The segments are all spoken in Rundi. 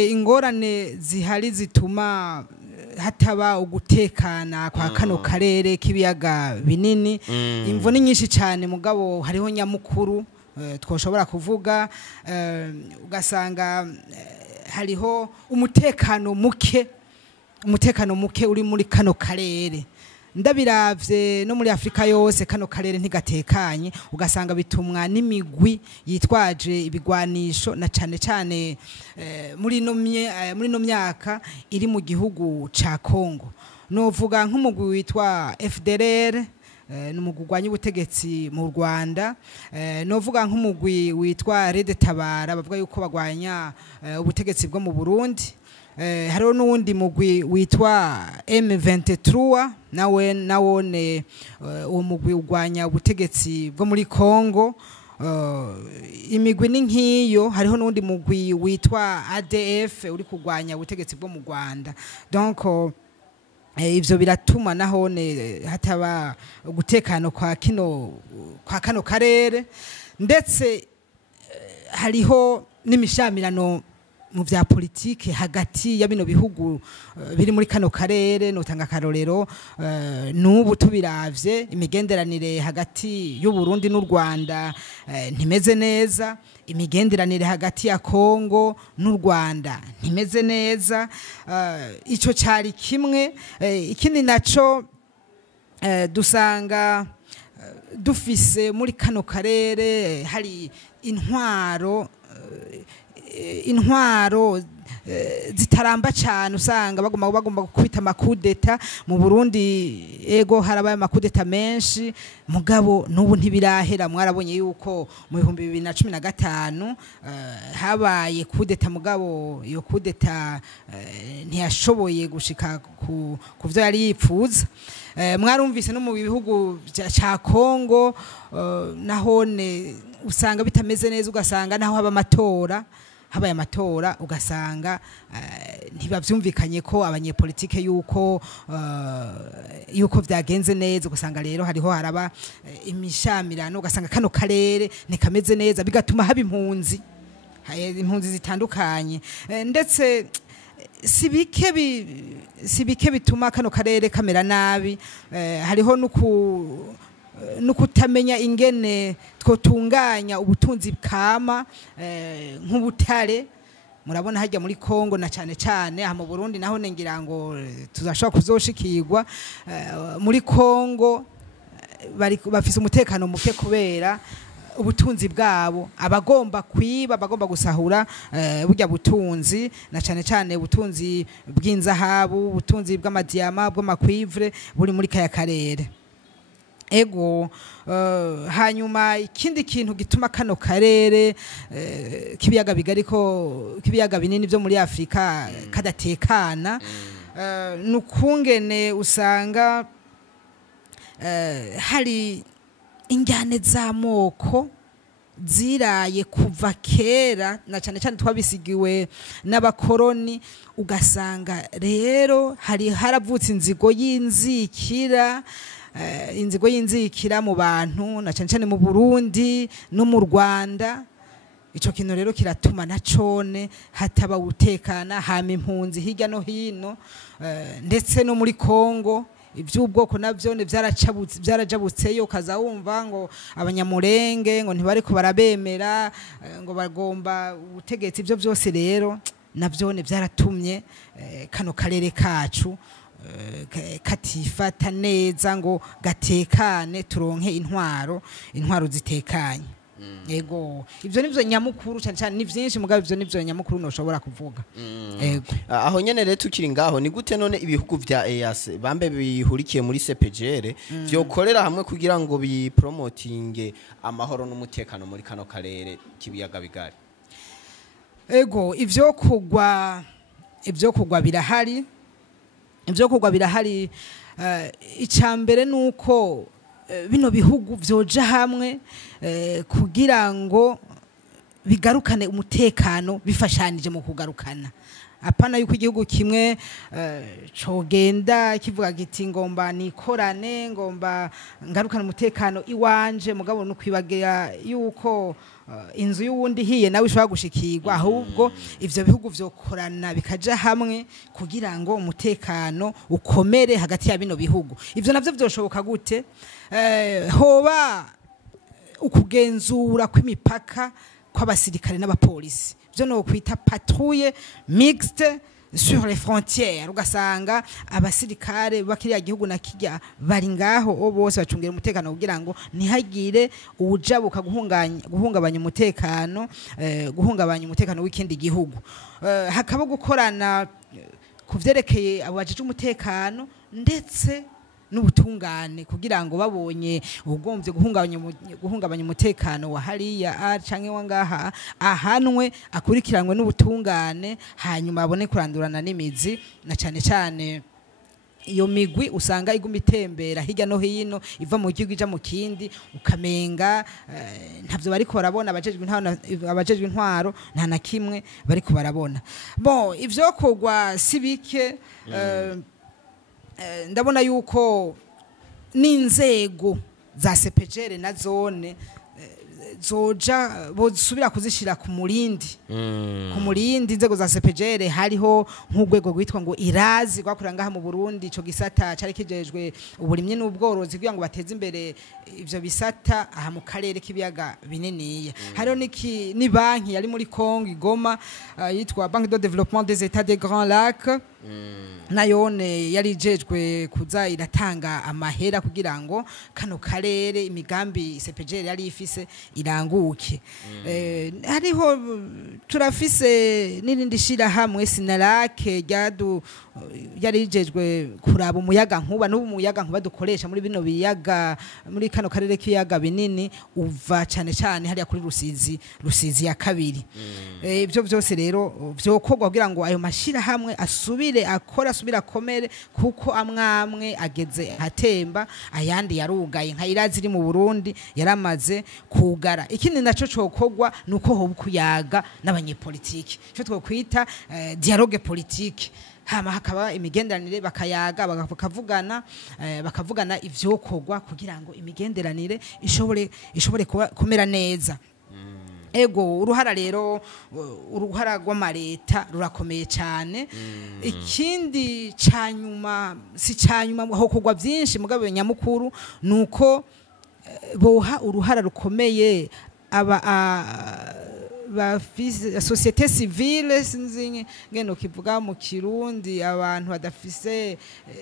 ingorane zihari zituma hataba ugutekana kwa kano karere k'ibiyaga binini imvo ni nyinshi cyane mugabo hariho nyamukuru twoshobora kuvuga ugasanga hariho umutekano muke uri muri kano karere ndabiravye no muri Afrika yose kano karere ntigatekanye ugasanga bitumwa n'imigwi yitwaje ibigwanisho na cane muri no myaka iri mu gihugu ca Kongo novuga nk'umugwi witwa FDLR n'umugugwanya ubutegetsi mu Rwanda novuga nk'umugwi witwa Red Tabara bavuga yuko bagwanya ubutegetsi bwo mu Burundi hariho n'uwundi mugwi witwa M23 nawone uwo mugwi ugwanya ubutegetsi bwo muri Kongo imigwi ni nkiyo hariho n'uwundi mugwi witwa ADF uri kugwanya ubutegetsi bwo mu Rwanda donc ivyo biratuma nahone hataba gutekano kwa kano karere ndetse hariho n'imishamirano mu vya politike hagati ya bino bihugu biri muri kano karere notanga karorero n'ubu tubiravye imigenderanire hagati y'u Burundi n'u Rwanda ntimeze neza imigenderanire hagati ya Kongo n'u Rwanda ntimeze neza ico cari kimwe ikindi naco dusanga dufise muri kano karere hari intwaro zitaramba cyane usanga bagomba kwita makudeta mu Burundi ego harabaye makudeta menshi mugabo nubu ntibirahera mwarabonye yuko mu 2015 habaye kudeta mugabo iyo kudeta ntiyashoboye gushika ku vyo yari yipfuza mwarumvise no mu bihugu ca Kongo nahone usanga bitameze neza ugasanga naho haba habaye amatora ugasanga ntibavyumvikanye ko abanyepolitike yuko vyagenze neza ugasanga rero hariho haraba imishamirano ugasanga kano karere ntikameze neza bigatuma haba impunzi zitandukanye ndetse sibike bituma kano karere kamera nabi hariho nukutamenya ingene twotunganya ubutunzi kama nk'ubutare murabona hajya muri Kongo na cane aha mu Burundi naho nengira ngo tuzashobora kuzoshikirwa muri Kongo bafise umutekano muke kubera ubutunzi bwabo abagomba kwiba bagomba gusahura burya butunzi na cane ubutunzi bw'inzahabu ubutunzi bw'amadiyama bw'amakwivre buri muri kaya karere ego hanyuma ikindi kintu gituma kano karere kibiyaga bigari ko kibiyaga binini byo muri Afrika kadatekana nukungene usanga hari injyane z'amoko ziraye kuva kera na cane twabisigiwe n'abakoroni ugasanga rero haravutse inzigo y'inzikira mu bantu na cane mu Burundi no mu Rwanda ico kintu rero kiratuma nacone hataba utekana hama impunzi hirya no hino ndetse no muri Kongo ivy'ubwoko navyo vyarajabutseyo kaza wumva ngo abanyamurenge ngo ntibariko barabemera ngo bagomba ubutegetsi ivyo byose rero navyo vyaratumye kano karere kacu katifata neza ngo gatekane turonke intwaro zitekanye yego ivyo nivyo nyamukuru cyane ni vyinshi mugabo ivyo nivyo nyamukuru noshobora kuvuga yego aho nyene rero tukiri ngaho ni gute none ibihugu vya EAC bambe bihurikiye muri CPGR vyokorera hamwe kugira ngo bipromotinge amahoro n'umutekano muri kano karere kibiyaga bigari ego ivyo kugwa birahari icambere nuko bino bihugu vyoja hamwe kugira ngo bigarukane umutekano bifashanije mu kugarukana apana yuko igihugu kimwe cogenda kivuga giti ngomba nikorane ngomba ngarukana umutekano iwanje mugabo no kwibagira yuko inzu y'uwundi hiye nawe ishobora gushikirwa ahubwo ivyo bihugu vyokorana bikaja hamwe kugira ngo umutekano ukomere hagati ya bino bihugu ivyo navyo vyoshoboka gute hoba ukugenzura kw'imipaka kw'abasirikare n'abapolisi byo no kwita patrouille mixte sur les frontières ugasanga abasirikare bakiriya gihugu na kijya bari ngaho bose bacungira umutekano kugira ngo ntihagire ujabuka guhungabanya umutekano w'ikindi gihugu hakaba gukorana kuvyerekeye abajije umutekano ndetse n'ubutungane kugira ngo babonye ubugomvye guhungabanya umutekano wa hariya canke wangaha ahanwe akurikiranwe n'ubutungane hanyuma abone kurandurana n'imizi na cane iyo migwi usanga iguma itembera hirya no hino iva mu gihugu ija mu kindi ukamenga ntavyo bariko barabona abajejwe intwaro nta na kimwe bariko barabona bon ivyo kogwa sibike ndabona yuko n'inzego za sepejere na zone zoja bosubira kuzishira ku murindi inzego za sepejere hariho nk'urwego rwitwa ngo irazi rwakorera ngaha mu Burundi ico gisata cari kijejwe uburimye n'ubworozi kugira ngo bateze imbere ivyo bisata aha mu karere k'ibiyaga bininiya hariho ni banki yari muri Congo igoma yitwa Banque de Développement des États des Grands Lacs nayone yari ijejwe kuza iratanga amahera kugira ngo kano karere imigambi sepejere yari ifise iranguke hariho turafise n'irindi shira hamwe sinarake yari ijejwe kuraba umuyaga nkuba n'umuyaga nkuba dukoresha muri bino biyaga muri kano karere k'iyaga binini uva cane hariya kuri rusizi ya kabiri ibyo byose rero vyokorwa kugira ngo ayo mashira hamwe asubire akomere kuko amwe ageze atemba ayandi yarugaye nka irazi iri mu Burundi yaramaze kugara ikindi naco cokogwa nuko hoba kuyaga n'abanyepolitiki cyo twokwita dialogue politique hama hakaba imigenderanire bakayaga bakavugana ivyokogwa kugira ngo imigenderanire ishobore kumera neza ego uruhara rw'amareta rurakomeye cyane ikindi canyuma hokogwa byinshi mugabe nyamukuru nuko boha uruhara rukomeye société civile sinzi ngeno kivuga mu Kirundi abantu badafise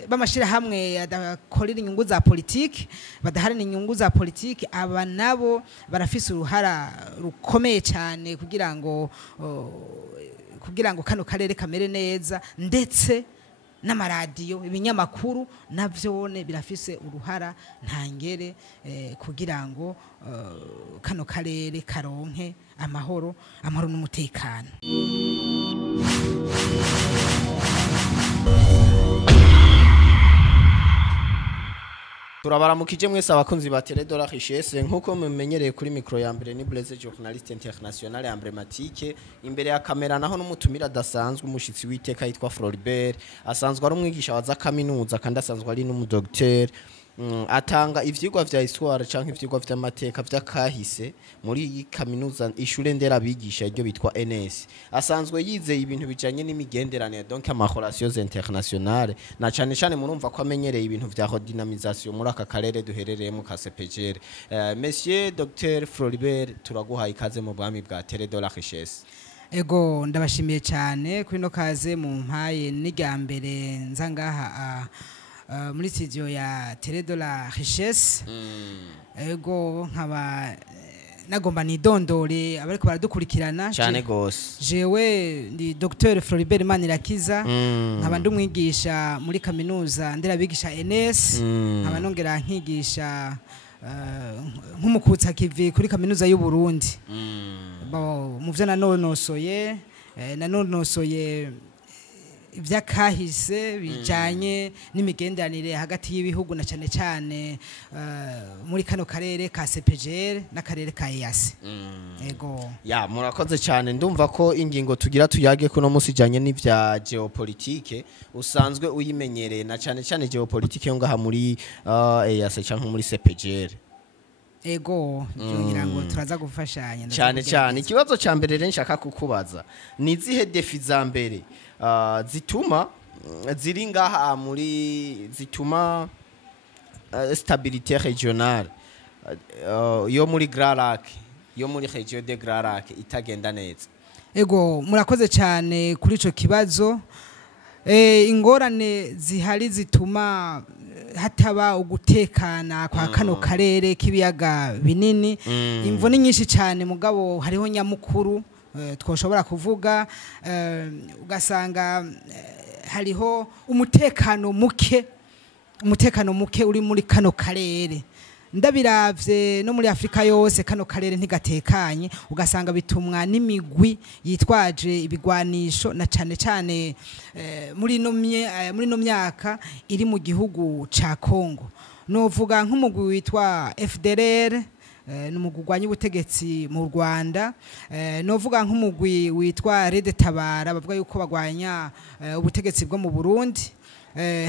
bamashira hamwe adakorera inyungu za politiki badaharana inyungu za politiki aba nabo barafise uruhara rukomeye cyane kugira ngo kano karere kamere neza ndetse n'amaradiyo ibinyamakuru navyone birafise uruhara ntangere kugira ngo kano karere karonke amahoro n'umutekano turabaramukije mwese abakunzi ba Télé de la Richesse nkuko mumenyereye kuri micro ya mbere ni Blaise journaliste international emblématique imbere ya kamera naho n'umutumira dasanzwe umushitsi witeka yitwa Floribert asanzwe ari umwigisha wa za kaminuza kandi asanzwe ari n'umudocteur atanga ivyigwa vya histoire canke ivyigwa vy'amateka vy'akahise muri iyi kaminuza ishure ndera bigisha iryo bitwa NS asanzwe yize ibintu bijanye n'imigenderanire donc ama relations internationales na cane murumva ko amenyereye ibintu vya redynamisation muri aka karere duherereyemo ka CPGR monsieur Dr Floribert turaguhaye ikaze mu bwami bwa Télé de la Richesse ego ndabashimiye cyane kuri no kaze mu mpaye n'igambere nzangaha muri studio ya Télé de la Richesse ego nkaba nagomba nidondore abariko baradukurikirana cyane gose jewe ndi Dr Floribert Manirakiza nkaba ndumwigisha muri kaminuza nderabigisha NS nkaba nongera nkigisha nk'umukutsa kivi kuri kaminuza y'u Burundi mu vyo nanonosoye ivyakahise bijanye n'imigenderanire hagati y'ibihugu na cane cane muri kano karere ka CPGL n'akarere ka EAC. Ego. Ya murakoze cyane ndumva ko ingingo tugira tuyage kuno musi janye n'ivya geopolitique usanzwe uyimenyereye na cane cane geopolitique yo ngaha muri EAC canke muri CPGL. Ego ngira ngo turaza gufashanya cyane cyane ikibazo ca mbere rero nshaka kukubaza ni zihe defi za mbere zituma ziri ngaha muri zituma stabilité régionale yo muri Grand Lac yo muri région de Grand Lac itagenda neza. Ego murakoze cyane kuri ico kibazo. Ingorane zihari zituma hataba ugutekana kwa kano karere k'ibiyaga binini. Imvo ni nyinshi cyane mugabo hariho nyamukuru twoshobora kuvuga ugasanga hariho umutekano muke uri muri kano karere. Ndabiravye no muri Afrika yose kano karere ntigatekanye ugasanga bitumwa n'imigwi yitwaje ibigwanisho na cane cane muri no myaka iri mu gihugu ca Kongo. Novuga nk'umugwi witwa FDLR n'umugugwanya ubutegetsi mu Rwanda. Novuga nk'umugwi witwa Red Tabara bavuga yuko bagwanya ubutegetsi bwo mu Burundi.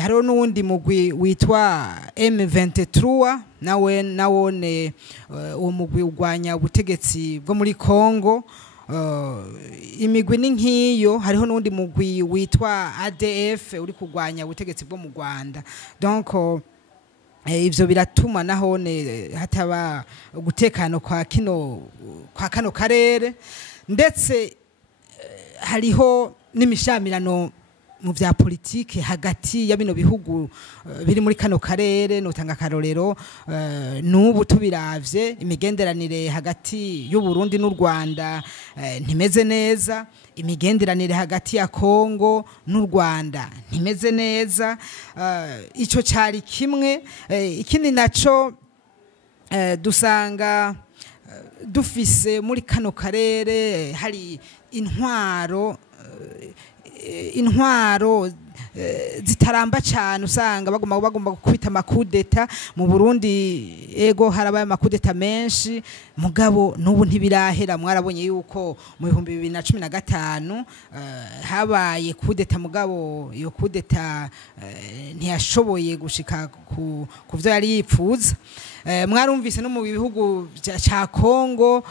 Hariho n'uwundi mugwi witwa M23 nawone uwo mugwi ugwanya ubutegetsi bwo muri Kongo. Imigwi ni nkiyo. Hariho n'uwundi mugwi witwa ADF uri kugwanya ubutegetsi bwo mu Rwanda. Donc ivyo biratuma nahone hataba gutekano kwa kano karere, ndetse hariho n'imishamirano mu vya politike hagati ya bino bihugu biri muri kano karere. Notanga karorero n'ubu tubiravye imigenderanire hagati y'u Burundi n'u Rwanda ntimeze neza. Imigenderanire hagati ya Kongo n'u Rwanda ntimeze neza. Ico cari kimwe. Ikindi naco dusanga dufise muri kano karere hari intwaro zitaramba cyane. Usanga bagomba kwita makudeta mu Burundi. Ego harabaye makudeta menshi mugabo nubu ntibirahera. Mwarabonye yuko mu 2015 habaye kudeta mugabo iyo kudeta ntiyashoboye gushika ku vyo yari yipfuza. Mwarumvise no mu bihugu ca Kongo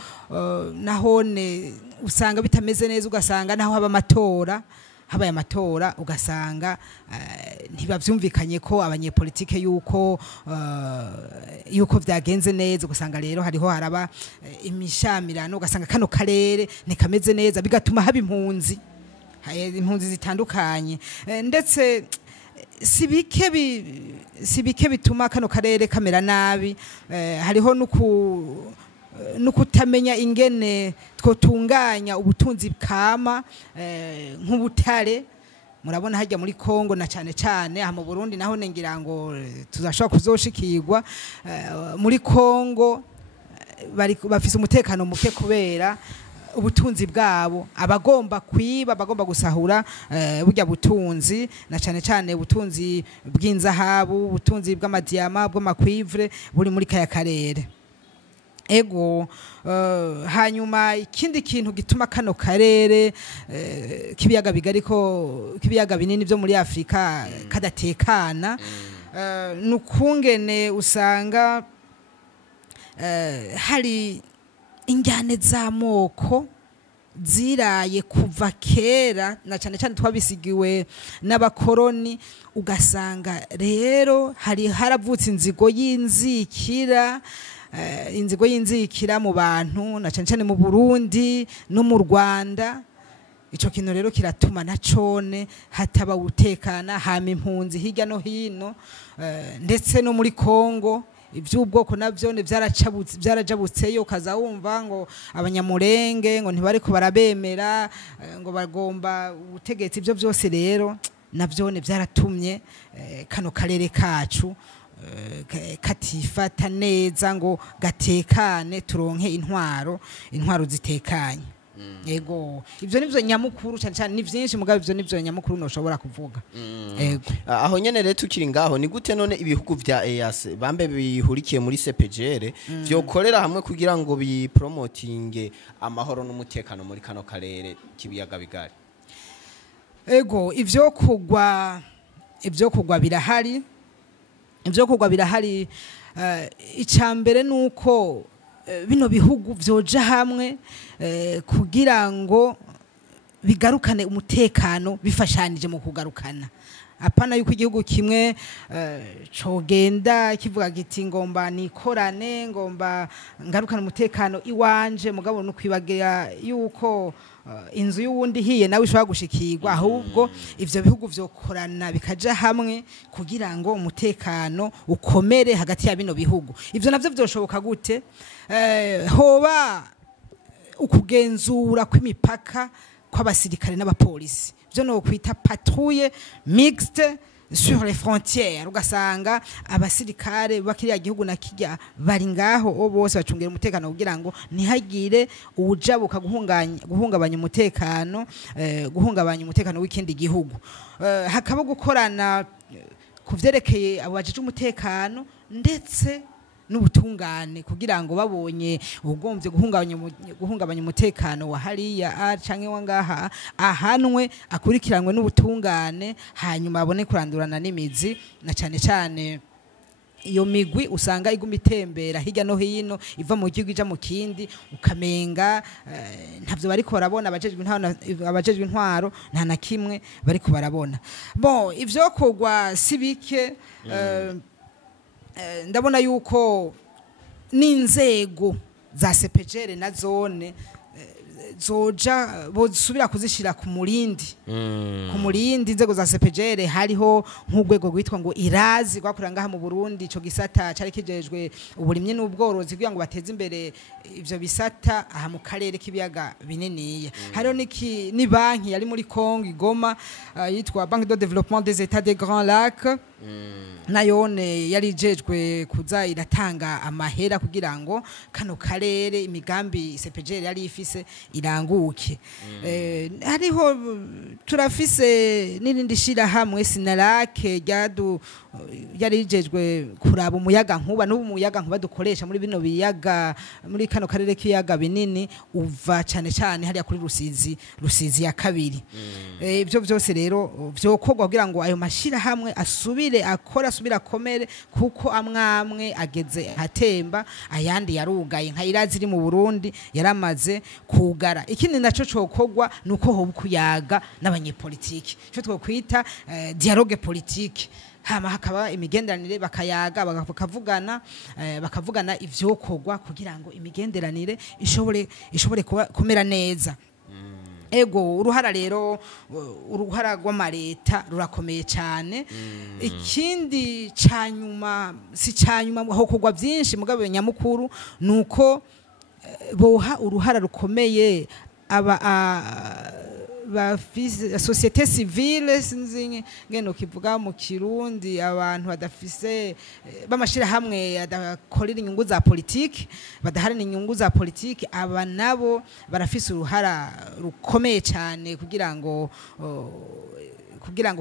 nahone usanga bitameze neza. Ugasanga naho habaye amatora ugasanga ntibavyumvikanye ko abanyepolitike yuko vyagenze neza. Ugasanga rero hariho haraba imishamirano. Ugasanga kano karere ntikameze neza bigatuma haba impunzi zitandukanye. Ndetse sibike bituma kano karere kamera nabi. Hariho nukutamenya ingene twotunganya ubutunzi kama nk'ubutare. Murabona hajya muri Kongo na cane cane aha mu Burundi naho ngira ngo tuzashobora kuzoshikirwa. Muri Kongo bafise umutekano muke kubera ubutunzi bwabo. Abagomba kwiba, bagomba gusahura burya butunzi na cane cane ubutunzi bw'inzahabu, ubutunzi bw'amadiyama, bw'amakwivre buri muri kaya karere. Ego hanyuma ikindi kintu gituma kano karere kibiyaga bigari ko kibiyaga binini byo muri Afrika kadatekana nukungene usanga hari injyane z'amoko ziraye kuva kera na cyane cyane twabisigiwe n'abakoroni. Ugasanga rero haravutse inzigo y'inzikira mu bantu na cyane cyane mu Burundi no mu Rwanda. Ico kintu rero kiratuma nacone hataba utekana, hama impunzi hirya no hino. Ndetse no muri Kongo ivy'ubwoko navyo vyarajabutseyo. Kaza wumva ngo abanyamurenge ngo ntibariko barabemera ngo bagomba ubutegetsi. Ivyo byose rero navyo vyaratumye kano karere kacu katifata neza ngo gatekane turonke intwaro zitekanye. yego ivyo nivyo nyamukuru cyane cyane ni vyinshi mugabo ivyo nivyo nyamukuru noshobora kuvuga yego aho nyene rero tukiri ngaho ni gute none ibihugu vya EAC bambe bihurikiye muri CPGL vyokorera hamwe kugira ngo bipromotinge amahoro n'umutekano muri kano karere kibiyaga bigari ego ivyo kugwa birahari icambere nuko bino bihugu vyoja hamwe kugira ngo bigarukane umutekano bifashanije mu kugarukana apana yuko igihugu kimwe cogenda kivuga giti ngomba nikorane ngomba ngarukana umutekano iwanje mugabo no kwibagira yuko inzu y'uwundi hiye nawe ishobora gushikirwa ahubwo ivyo bihugu vyokorana bikaja hamwe kugira ngo umutekano ukomere hagati ya bino bihugu ivyo navyo vyoshoboka gute hoba ukugenzura kw'imipaka kw'abasirikare n'abapolisi byo no kwita patrouille mixte sur les frontières ugasanga abasirikare bakiriya gihugu na kijya bari ngaho bose bacungira umutekano kugira ngo ntihagire ujabuka guhungabanya umutekano w'ikindi gihugu hakaba gukorana kuvyerekeye abajije umutekano ndetse n'ubutungane kugira ngo babonye ugomvye guhungabanya umutekano wa hariya canke wangaha ahanwe akurikiranwe n'ubutungane hanyuma abone kurandurana n'imizi na cane iyo migwi usanga iguma itembera hirya no hino iva mu gihugu ija mu kindi ukamenga ntavyo bariko barabona abajejwe intwaro nta na kimwe bariko barabona bon ivyo kogwa sibike ndabona yuko n'inzego za CPGL na zone bosubira kuzishira ku murindi inzego za CPGL hariho nk'urwego rwitwa ngo irazi rwakorera ngaha mu Burundi ico gisata cari kijejwe uburimye n'ubworozi kugira ngo bateze imbere ivyo bisata aha mu karere k'ibiyaga bininiya hariho ni banki yari muri Congo igoma yitwa Banque de Développement des États des Grands Lacs nayone yari ijejwe kuza iratanga amahera kugira ngo kano karere imigambi CPGL yari ifise iranguke hariho turafise nirindi shira hamwe Sinarake yari ijejwe kuraba umuyaga nkuba n'umuyaga nkuba dukoresha muri bino biyaga muri kano karere k'iyaga binini uva cane hariya kuri Rusizi ya kabiri ibyo byose rero vyokorwa kugira ngo ayo mashira hamwe asubire akomere kuko amwe ageze atemba ayandi yarugaye nka irazi iri mu Burundi yaramaze kugara ikindi naco cokogwa nuko hoba kuyaga n'abanyepolitiki cyo twokwita dialogue politique hama hakaba imigenderanire bakayaga bakavugana ivyokogwa kugira ngo imigenderanire ishobore kumera neza ego uruhara rw'amareta rurakomeye cyane ikindi canyuma hokogwa byinshi mugabo nyamukuru nuko boha uruhara rukomeye société civile sinzi ngeno kivuga mu Kirundi abantu badafise bamashira hamwe adakorera inyungu za politiki badaharana inyungu za politiki aba nabo barafise uruhara rukomeye cyane kugira ngo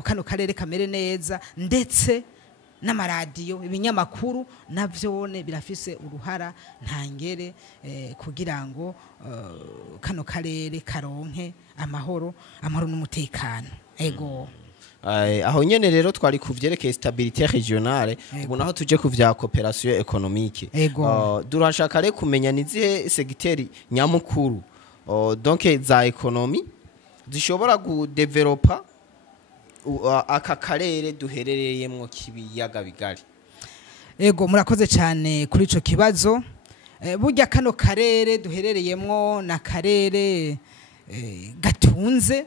kano karere kamere neza ndetse n'amaradiyo ibinyamakuru navyone birafise uruhara ntangere kugira ngo kano karere karonke amahoro n'umutekano ego aho nyene rero twari kuvyerekeye stabilité régionale ubu naho tuje kuvya coopération économique durashaka rero kumenya nizihe segiteri nyamukuru donc za économie zishobora kudevelopa aka karere duherereyemwo kibiyaga bigari ego murakoze cyane kuri ico kibazo burya kano karere duherereyemwo na karere gatunze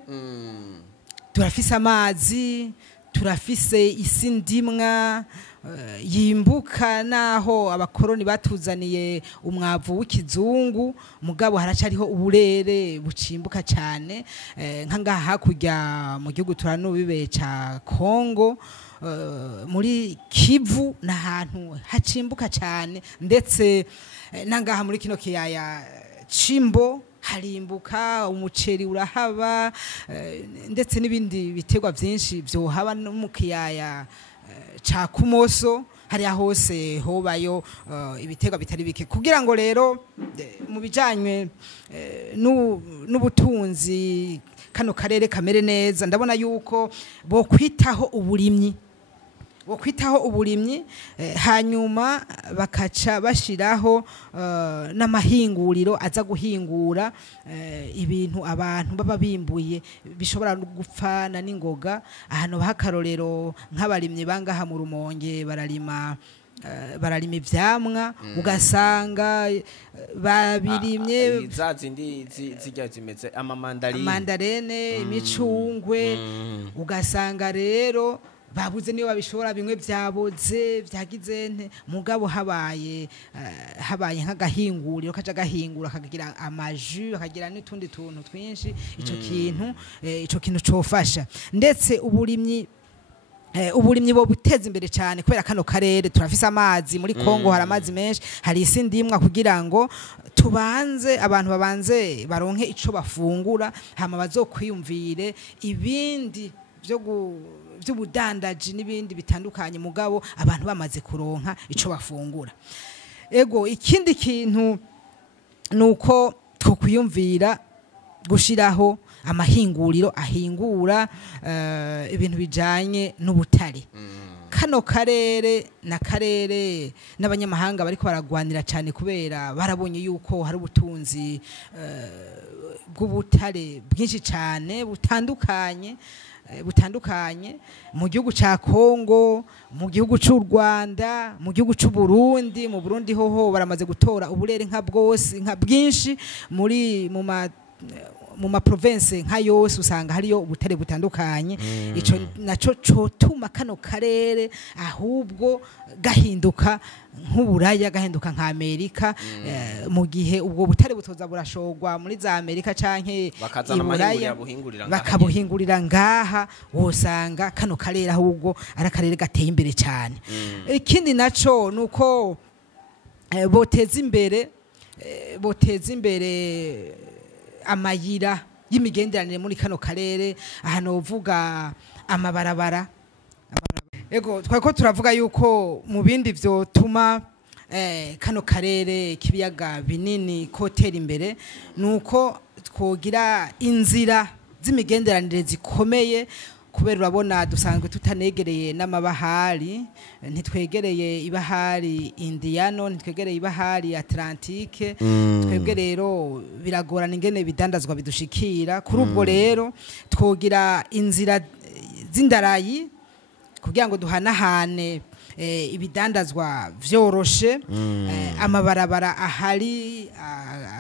turafise amazi turafise isi ndimwa yimbuka naho abakoroni batuzaniye umwavu w'ikizungu mugabo haracariho uburere bucimbuka cyane nka ngaha hakurya mu gihugu turanubibe ca Kongo muri Kivu n'ahantu hacimbuka cyane ndetse nangaha muri kino kiyaya Chimbo harimbuka umuceri urahaba ndetse n'ibindi biterwa byinshi byohaba no mu kiyaya ca Kumoso hariya hose hobayo ibiterwa bitari bike kugira ngo rero mu bijanywe n'ubutunzi kano karere kamere neza ndabona yuko bo kwitaho uburimyi hanyuma bakaca bashiraho n'amahinguriro aza guhingura ibintu abantu baba bimbuye bishobora gupfana n'ingoga ahantu bahakarorero nk'abarimyi bangaha mu Rumonge bararima ivyamwa ugasanga babirimye zazindi zijya zimeze amandarene imicungwe ugasanga rero babuze niyo babishobora bimwe byaboze byagize nte mugabo habaye nk'agahinguriro kaja gahingura kagira amaju akagira n'utundi tuntu twinshi ico kintu cofasha ndetse uburimyi bo buteza imbere cyane kubera kano karere turafise amazi muri Kongo hari amazi menshi hari isi ndimwa kugira ngo abantu babanze baronke ico bafungura hama bazokwiyumvire ibindi by'ubudandaji n'ibindi bitandukanye mugabo abantu bamaze kuronka ico bafungura ego ikindi kintu nuko twokwiyumvira gushiraho amahinguriro ahingura ibintu bijanye n'ubutare kano karere n'abanyamahanga bariko baragwanira cyane kubera barabonye yuko hari ubutunzi bw'ubutare bwinshi cyane butandukanye mu gihugu ca Kongo mu gihugu c'u Rwanda mu gihugu c'u Burundi mu Burundi hoho baramaze gutora uburere nka bwinshi mu ma province nka yose usanga hariyo ubutare butandukanye ico naco cotuma kano karere ahubwo gahinduka nk'uburaya gahinduka nka Amerika mu gihe ubwo butare butoza burashogwa muri za Amerika canke iburaya bakabuhingurira ngaha wosanga kano karere ahubwo ari akarere gateye imbere cyane ikindi naco nuko boteza imbere amayira y'imigenderanire muri kano karere ahantu uvuga amabarabara ego twako turavuga yuko mu bindi vyotuma kano karere kibiyaga binini kotera imbere nuko twogira inzira z'imigenderanire zikomeye kubera urabona dusanzwe tutanegereye n'amabahari ntitwegereye ibahari Indiano ntitwegereye ibahari Atlantique twebwe rero biragorana ingene bidandazwa bidushikira kuri ubwo rero twogira inzira z'indarayi kugira ngo duhanahane ibidandazwa vyoroshe amabarabara ahari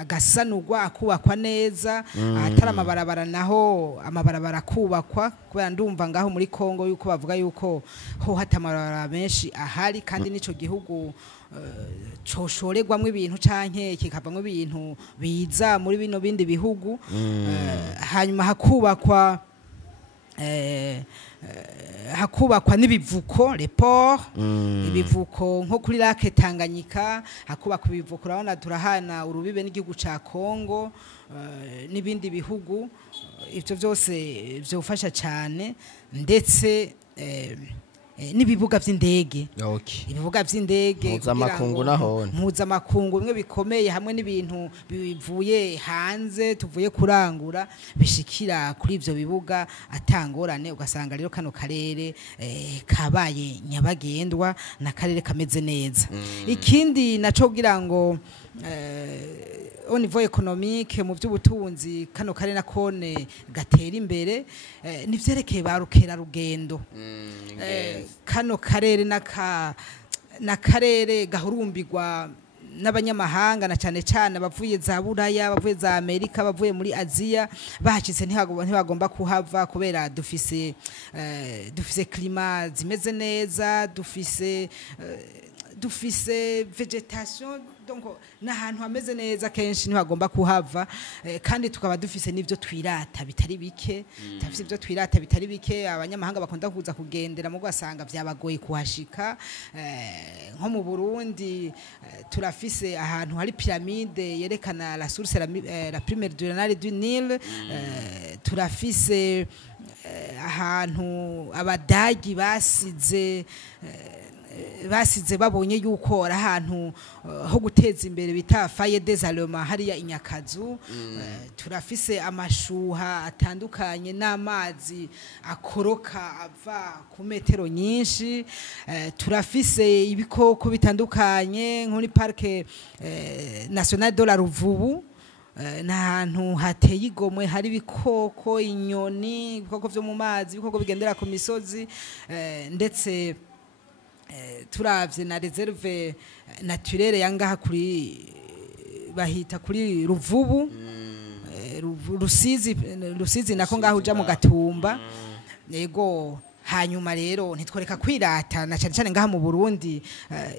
agasanurwa akubakwa neza atari amabarabara naho amabarabara kubakwa kubera ndumva ngaho muri Kongo yuko bavuga yuko ho hatamabarabara menshi ahari kandi nico gihugu coshoregwamwe ibintu canke kikavamwe ibintu biza muri bino bindi bihugu hanyuma hakubakwa n'ibivuko report ibivuko nko kuri lake Tanganyika hakubakwa ibivuko urabona turahana urubibe n'igihugu ca Kongo n'ibindi bihugu ivyo byose byofasha cyane ndetse n'ibibuga vy'indege ibibuga vy'indege mpuzamakungu bimwe bikomeye hamwe n'ibintu bivuye hanze tuvuye kurangura bishikira kuri ivyo bibuga atangorane ugasanga rero kano karere kabaye nyabagendwa na karere kameze neza ikindi naco kugira ngo au niveau économique mu by'ubutunzi kano karere nakone gatera imbere nivyerekeye barukera rugendo kano karere nakarere gahurumbirwa n'abanyamahanga na cyane cyane bavuye za Buraya bavuye za Amerika bavuye muri Aziya bahacitse ntibagomba kuhava kubera dufise klima zimeze neza dufise dufise vegetation donc n'ahantu hameze neza kenshi ntibagomba kuhava kandi tukaba dufise n'ivyo twirata bitari bike tafise ivyo twirata bitari bike abanyamahanga bakunda kuza kugendera mu gwasanga vyabagoye kuhashika nko mu Burundi turafise ahantu hari pyramide yerekana la source la primaire du Nile du Nil turafise ahantu abadagi basize babonye yuko ari ahantu ho guteza imbere bita faye des Allemands hariya inyakazu turafise amashuha atandukanye n'amazi akoroka ava ku metero nyinshi turafise ibikoko bitandukanye nk'uri parke nationale de la Ruvubu n'ahantu hateye igomwe hari ibikoko inyoni ibikoko vyo mu mazi ibikoko bigendera ku misozi ndetse turavye na reserve naturelle yangaha kuri bahita kuri Ruvubu Rusizi nako ngaho uja mu Gatumba yego hanyuma rero ntitworeka kwirata na cyane cyane ngaha mu Burundi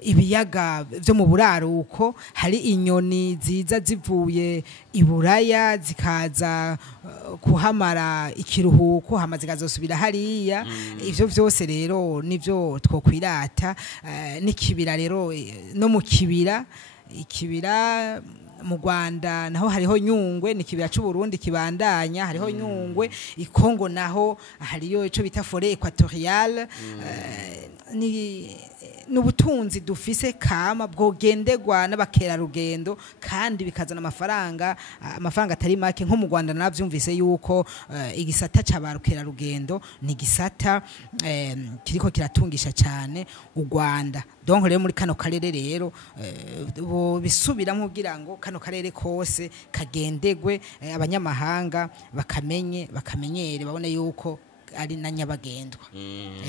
ibiyaga byo mu buraruko hari inyoni ziza zivuye iburaya zikaza kuhamara ikiruhuko hamaze kazosubira hariya ivyo vyose rero nivyo twokwirata n'ikibira rero no mu ikibira mu Rwanda naho hariho Nyungwe ni kibira cy'u Burundi kibandanya hariho Nyungwe ikongo naho hariyo ico bita forêt équatoriale ni n'ubutunzi dufise kama bwogendegwa n'abakera rugendo kandi bikazana amafaranga atari make nko mu Rwanda navyumvise yuko igisata c'abarukera rugendo ni gisata kiriko kiratungisha cyane u Rwanda donc rero muri kano karere rero bisubiramo kugira ngo kano karere kose kagendegwe abanyamahanga bakamenyere babone yuko ari na nyabagendwa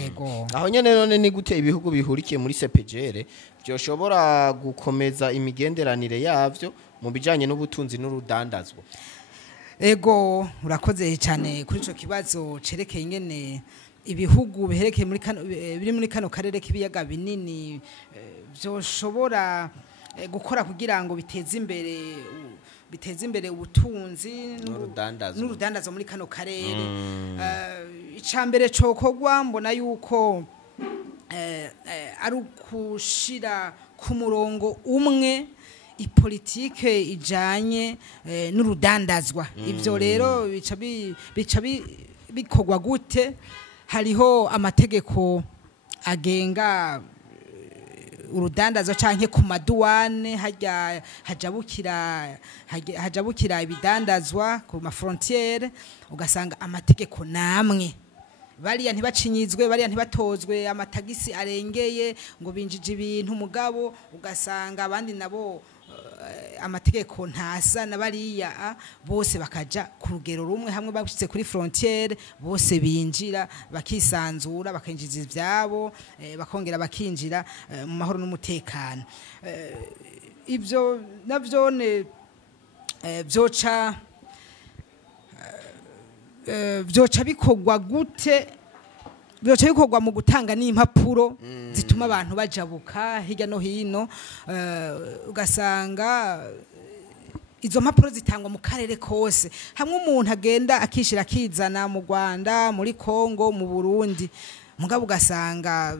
yego aho nyene none ni gute ibihugu bihurikiye muri CPGR byoshobora gukomeza imigenderanire yavyo mu bijanye n'ubutunzi n'urudandazwa ego urakoze cyane kuri ico kibazo cerekeye ingene ibihugu biherekeye biri muri kano karere k'ibiyaga binini byoshobora gukora kugira ngo biteze imbere ubutunzi n'urudandazo muri kano karere icambere cokogwa mbona yuko ari ukushira ku murongo umwe ipolitike ijanye n'urudandazwa ivyo rero bica bikogwa gute hariho amategeko agenga urudandazo canke ku maduwane hajabukira ibidandazwa ku ma frontiere ugasanga amategeko namwe bariya ntibacinyizwe bariya ntibatozwe amatagisi arengeye ngo binjije ibintu mugabo ugasanga abandi nabo amategeko ntasa na bariya bose bakaja ku rugero rumwe hamwe bashitse kuri frontiere bose binjira bakisanzura bakinjiza ivyabo bakongera bakinjira mu mahoro n'umutekano ivyo navyone vyoca bikogwa gute byoca bikorwa mu gutanga n'impapuro zituma abantu bajabuka hirya no hino ugasanga izo mpapuro zitangwa mu karere kose hamwe umuntu agenda akishira akizana mu Rwanda muri Kongo mu Burundi mugabo ugasanga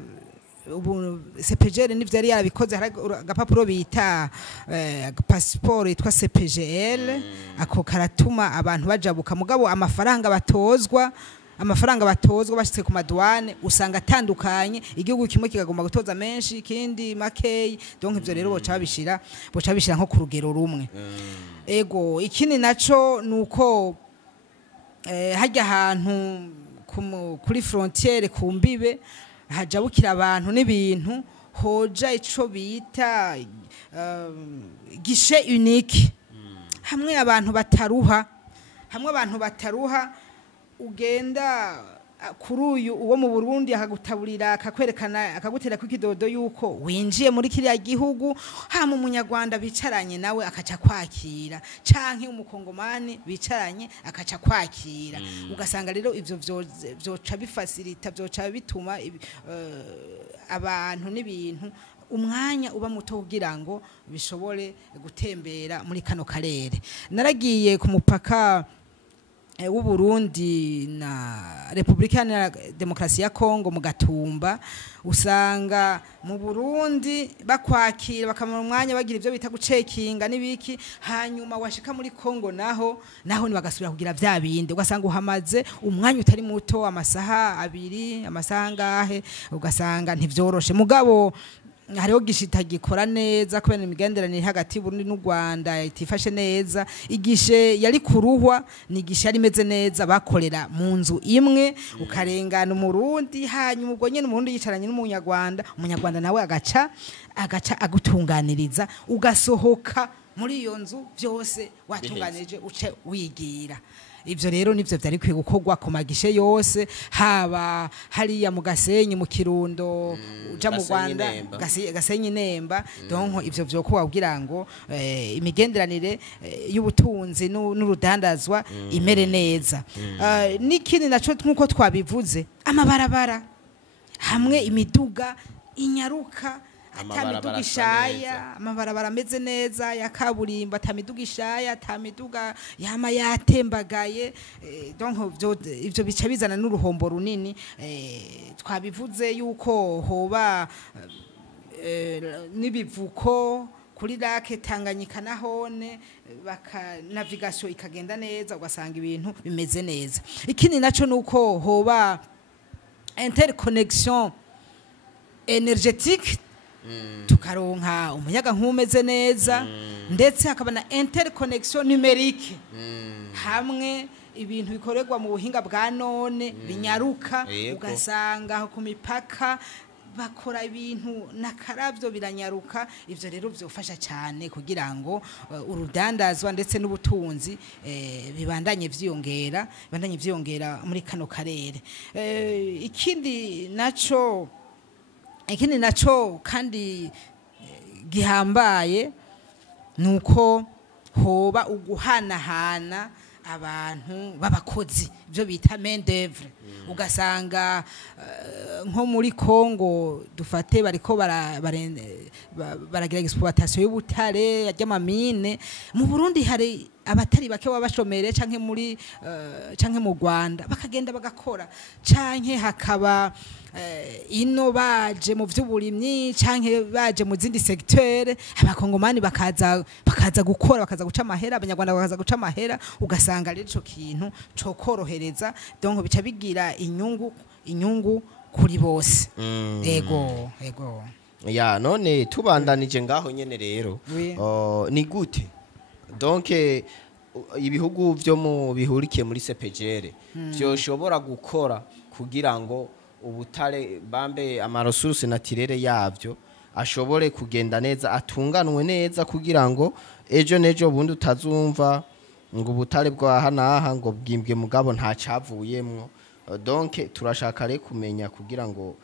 ubu CPGR nivyo yari yarabikoze agapapuro bita passport yitwa CPGL ako karatuma abantu bajabuka mugabo amafaranga batozwa bashitse ku maduwane usanga atandukanye igihugu kimwe kigagomba gutoza menshi ikindi makeyi donc ivyo rero boca bishira nko ku rugero rumwe ego ikindi naco nuko hajya ahantu kuri frontiere ku mbibe hajabukira abantu n'ibintu hoja ico bita guichet unique hamwe abantu bataruha ugenda kuri uyu uwo mu Burundi akagutaburira akakwerekana akagutera ku kidodo yuko winjiye muri kiriya gihugu hama umunyarwanda bicaranye nawe akaca kwakira canke umukongomani bicaranye akaca kwakira ugasanga rero ivyo vyoca bifacilita vyoca bituma abantu n'ibintu umwanya uba muto kugira ngo bishobore gutembera muri kano karere. Naragiye ku mupaka w'u Burundi na Republika ya Demokarasi ya Kongo mu Gatumba, usanga mu Burundi bakwakira bakamara umwanya bagira ibyo bita gucekinga n'ibiki, hanyuma washika muri Kongo naho ni bagasubira kugira vya bindi, ugasanga uhamaze umwanya utari muto, amasaha 2 amasaha ngahe, ugasanga ntivyoroshe. Mugabo hariho gishita gikora neza kubera imigenderanire hagati y'Uburundi n'u Rwanda itifashe neza. Igishe yari kuruhwa ni gishe yari meze neza, bakorera mu nzu imwe, ukarengana umurundi, hanyuma ubwo nyene umurundi yicaranye n'umunyarwanda, umunyarwanda nawe agaca agutunganiriza, ugasohoka muri iyo nzu byose watunganije uce wigira. Ivyo rero nivyo vyari kwiye gukorwa ku magishe yose, haba hariya mu Gasenyi, mu Kirundo, uja mu Rwanda Gasenyi Nemba. Donc ivyo vyo ko wabwira ngo imigenderanire y'ubutunzi n'urudandazwa imere neza. N'ikindi naco nkuko twabivuze, amabarabara hamwe imiduga inyaruka, atamiduga ishaya, amabarabara ameze neza ya kaburimbo, atamiduga ishaya, atamiduga yama yatembagaye. Donc ivyo bica bizana n'uruhombo runini. Twabivuze yuko hoba nibivuko kuri lake Tanganyika nahone navigation ikagenda neza, ugasanga ibintu bimeze neza. Ikindi naco nuko hoba interconnection energetique, tukaronka umuyaga nkumeze neza, ndetse hakaba na interconnection numérique, hamwe ibintu bikorerwa mu buhinga bwa none binyaruka, ugasanga aho ku mipaka bakora ibintu nakaravyo biranyaruka. Ivyo rero vyofasha cyane kugira ngo urudandazwa ndetse n'ubutunzi bibandanye vyiyongera muri kano karere. Ikindi naco kandi gihambaye nuko hoba uguhanahana abantu b'abakozi, byo bita main d'œuvre. Ugasanga nko muri Kongo dufate bariko baragira exploitation y'ubutare y'amamine. Mu Burundi hari abatari bake babashomere canke mu Rwanda bakagenda bagakora, canke hakaba ino baje mu vy'uburimyi canke baje mu zindi secteur, abakongomani bakaza gukora, bakaza guca amahera, abanyarwanda bakaza guca amahera, ugasanga rero ico kintu cyo korohereza. Donc bica bigira inyungu kuri bose. Ego ya none tubandanije ngaho nyene rero. Ni gute donc ibihugu vyo mu bihurikiye muri CPGR vyoshobora gukora kugira ngo ubutare bambe amaresources naturelle yavyo ashobore kugenda neza, atunganwe neza, kugira ngo ejo nejo bundi utazumva ngo ubutare bwa hanaha ngo bwimbwe mugabo nta cavuyemwo. Donc turashaka rero kumenya kugira ngo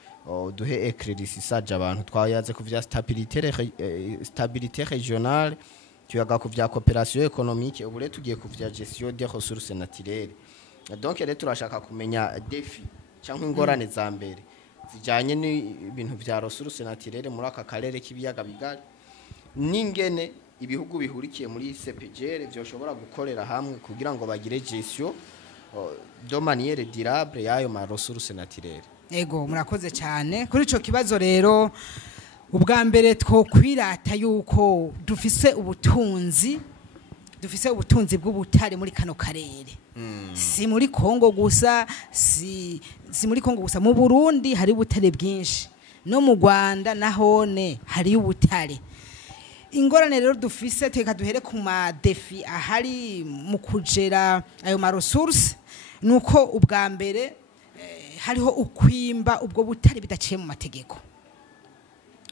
duhe éclaircissage abantu twayaze ku vya stabilité régionale, tuyaga ku vya coopération économique, ubure tugiye ku vya gestion des ressources naturelles. Donc rero turashaka kumenya défi cyangwa ingorane za mbere zijanye n'ibintu vya ressources naturelles muri aka karere k'ibiyaga bigari, n'ingene ibihugu bihurikiye muri CPGR vyoshobora gukorera hamwe kugira ngo bagire gestion de manière durable y'ayo ma ressources naturelles. Ego murakoze cyane kuri ico kibazo. Rero ubwa mbere twokwirata yuko dufise ubutunzi bw'ubutare muri kano karere. Si muri Kongo gusa, si muri Kongo gusa, mu Burundi hari ubutare bwinshi, no mu Rwanda nahone hari ubutare. Ingorane rero dufise, teka duhere ku ma défi ahari mu kugera ayo ma ressources, nuko ubwa mbere hariho ukwimba ubwo butare bidaciye mu mategeko.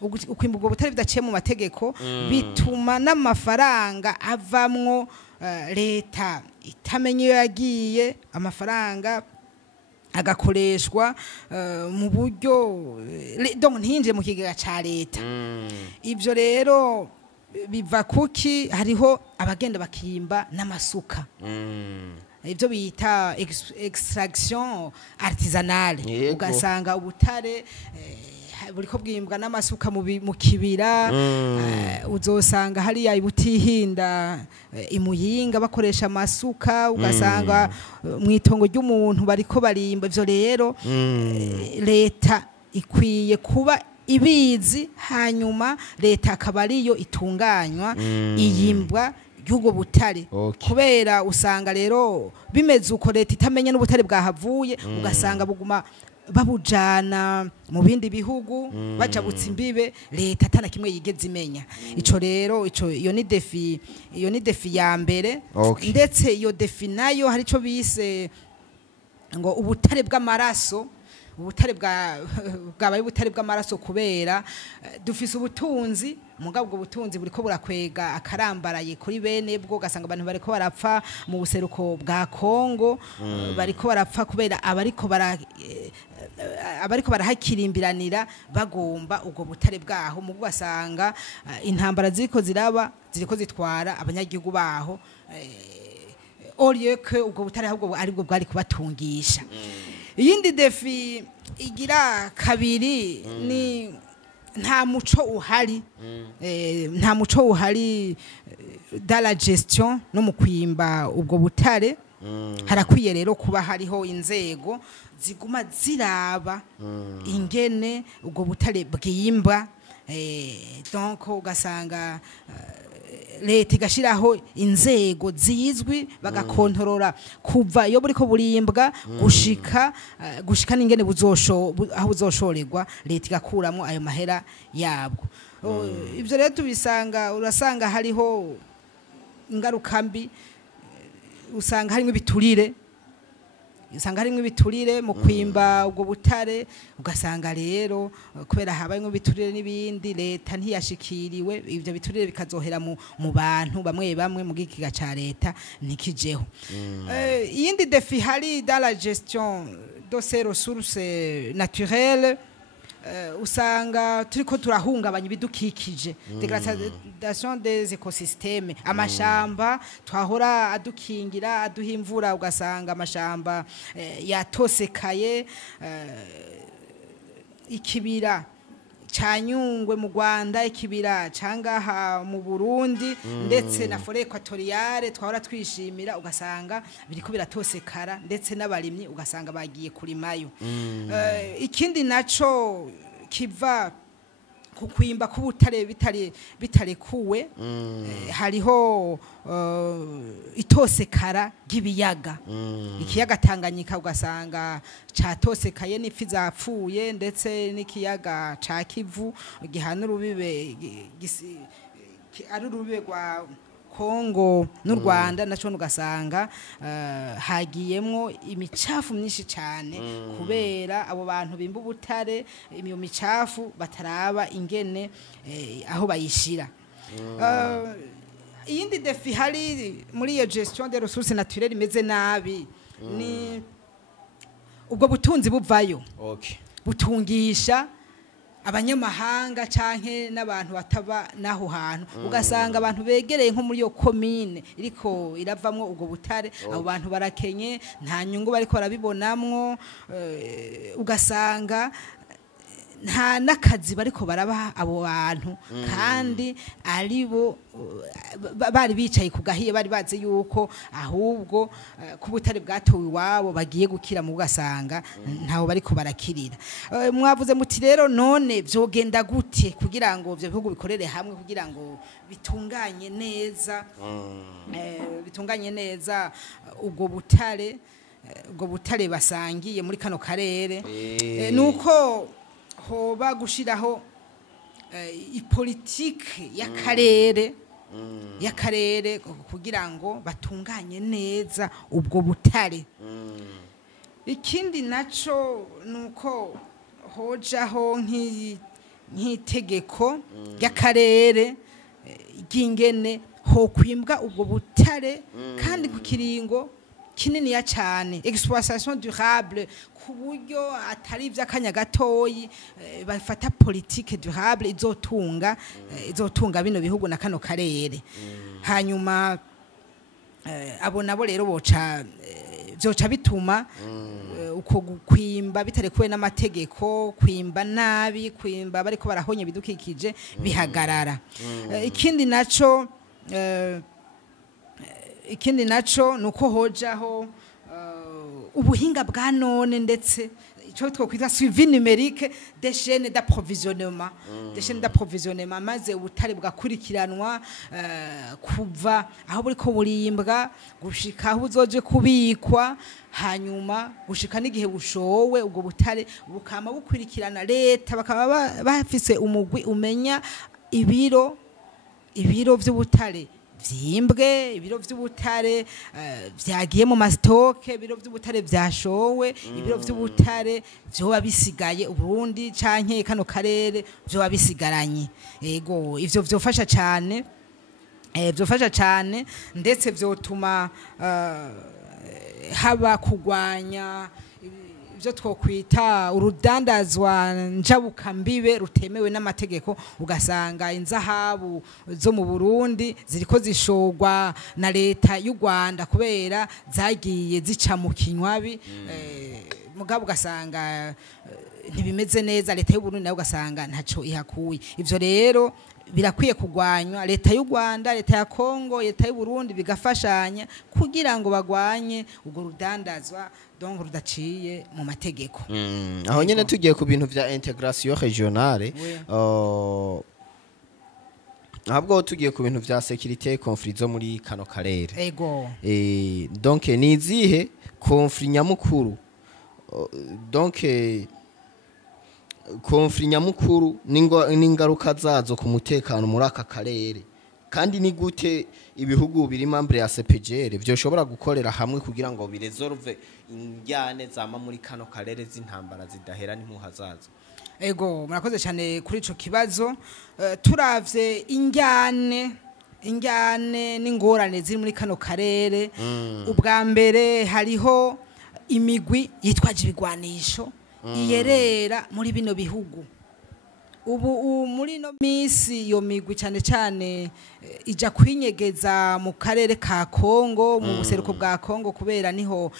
Ukwimba ubwo butare bidaciye mu mategeko bituma n'amafaranga avamwo leta itamenye iyo yagiye, amafaranga agakoreshwa mu buryo donc ntinje mu kigega ca leta. Ivyo rero biva kuki? Hariho abagenda bakimba n'amasuka, ivyo bita extraction artisanale. Ugasanga ubutare buriko bwimbwa n'amasuka mu kibira uzosanga hariya ibutihinda imuyinga bakoresha amasuka ugasanga mwitongo ry'umuntu bariko barimba ivyo rero leta ikwiye kuba ibizi hanyuma leta akaba ariyo itunganywa iyimbwa y'ubwo butare kubera usanga rero bimeze uko leta itamenye n'ubutare bwahavuye ugasanga buguma babujana mu bindi bihugu bacabutse imbibe leta atana kimwe yigeze imenya ico rero iyo ni defi ya mbere ndetse iyo defi nayo hari ico bise ngo ubutare bw'amaraso ubutare bwabaye ubutare bw'amaraso kubera dufise ubutunzi mugabo ubwo butunzi buriko burakwega akarambaraye kuri bene bwo gasanga abantu bariko barapfa mu buseruko bwa Kongo bariko barapfa kubera abariko barahakirimbiranira bagomba ubwo butare bwaho mu basanga intambara ziriko zitwara abanyagihugu baho oriyeke ubwo butare ahubwo aribwo bwari kubatungisha iyindi defi igira kabiri ni nta muco uhari dans la gestion no mu kwimba ubwo butare harakwiye rero kuba hariho inzego ziguma ziraba ingene ubwo butare bwimba donc ugasanga leta igashiraho inzego zizwi bagakontorora kuva iyo buriko burimbwa gushika n'ingene aho buzoshorerwa leta igakuramo ayo mahera yabwo ivyo rero tubisanga urasanga hariho ingaruka mbi usanga harimo ibiturire mu kwimba ubwo butare ugasanga rero kubera habayemo ibiturire n'ibindi leta ntiyashikiriwe ivyo biturire bikazohera mu bantu bamwe mu gikiga ca leta nikijeho iyindi defi hari dans la gestion de ces ressources naturelles usanga turiko turahungabanya ibidukikije dégradation des écosystèmes amashamba twahora adukingira aduha imvura ugasanga amashamba yatosekaye ikibira Chanyungwe mu Rwanda ikibira cangaha mu Burundi ndetse na forêt équatoriale twahora twishimira ugasanga biriko biratosekara ndetse n'abarimyi ugasanga bagiye kurimayo ikindi naco kiva kukwimba kubutare bitarekuwe hariho itosekara ry'ibiyaga ikiyaga Tanganyika ugasanga catosekaye n'ifi zapfuye ndetse n'ikiyaga ca Kivu gihana urubibe ari urubibe rwa Kongo n'u Rwanda naco ugasanga hagiyemwo imicafu myinshi cyane kubera abo bantu bimba ubutare imiyo micafu bataraba ingene aho bayishira iyindi defi hari muri iyo gestion des ressources naturelles imeze nabi ni ubwo butunzi buvayo butungisha abanyamahanga canke n'abantu bataba naho hantu ugasanga abantu begereye nko muri yo commune iriko iravamwo ubwo butare abo bantu barakenye nta nyungu bariko barabibonamwo ugasanga nta nakazi bariko baraba abo bantu kandi aribo bari bicaye kugahiye bari bazi yuko ahubwo kubutare bwatowe iwabo bagiye gukira mu gasanga ntaho bariko barakirira mwavuze muti rero none vyogenda gute kugira ngo byo bihugu bikorere hamwe kugira ngo bitunganye neza ubwo butare basangiye muri kano karere nuko hoba gushiraho ipolitike y'akarere kugira ngo batunganye neza ubwo butare ikindi naco nuko hojaho nk'itegeko y'akarere ry'ingene ho kwimbwa ubwo butare kandi ku kiringo kinini ya cyane exploitation durable ku buryo atari ivy'akanya gatoyi bafata politique durable izotunga bino bihugu na kano karere hanyuma abo nabo rero byoca bituma uko kwimba bitarekuwe n'amategeko, kwimba nabi, kwimba bariko barahonye bidukikije bihagarara. Ikindi naco nuko hojaho ubuhinga bwa none ndetse ico twokwita suivi numérique des chaînes d'approvisionnement, maze ubutare bugakurikiranwa kuva aho buriko burimbwa gushika aho buzoje kubikwa, hanyuma gushika n'igihe bushowe ubwo butare bukama bukurikirana. Leta bakaba bafise umugwi umenya ibiro vy'ubutare vyimbwe, ibiro vy'ubutare vyagiye mu mastoke, ibiro vy'ubutare vyashowe, ibiro vy'ubutare vyoba bisigaye Burundi canke kano karere vyoba bisigaranye. Ego ivyo vyofasha cane ndetse vyotuma haba kugwanya ivyo twokwita urudandazwa njabukambibe rutemewe n'amategeko. Ugasanga inzahabu zo mu Burundi ziriko zishogwa na leta y'u Rwanda kubera zagiye zica mu kinywabi, mugabo ugasanga ntibimeze neza. Leta y'u Burundi nayo ugasanga ntaco ihakuye. Ivyo rero birakwiye kugwanywa. Leta y'u Rwanda, leta ya Kongo, leta y'u Burundi bigafashanya kugira ngo bagwanye ubwo rudandazwa donc rudaciye mu mategeko. Aho nyene tugiye ku bintu vya intégration régionale, ahubwo tugiye ku bintu vya sécurité conflit zo muri kano karere. Ego. Donc nizihe conflit nyamukuru, donc conflit nyamukuru n'ingaruka zazo ku mutekano muri aka karere, kandi ni gute ibihugu biri membre ya CPGL vyoshobora gukorera hamwe kugira ngo biresolve injyane zama muri kano karere z'intambara zidahera n'impuha zazo? Ego murakoze cyane kuri ico kibazo. Turavye injyane n'ingorane ziri muri kano karere, ubwa mbere hariho imigwi yitwaje ibigwanisho iyerera muri bino bihugu. Ubu muri no misi iyo migwi cyane ija kwinyegeza mu karere ka Kongo, mu buseruko bwa Kongo, kubera niho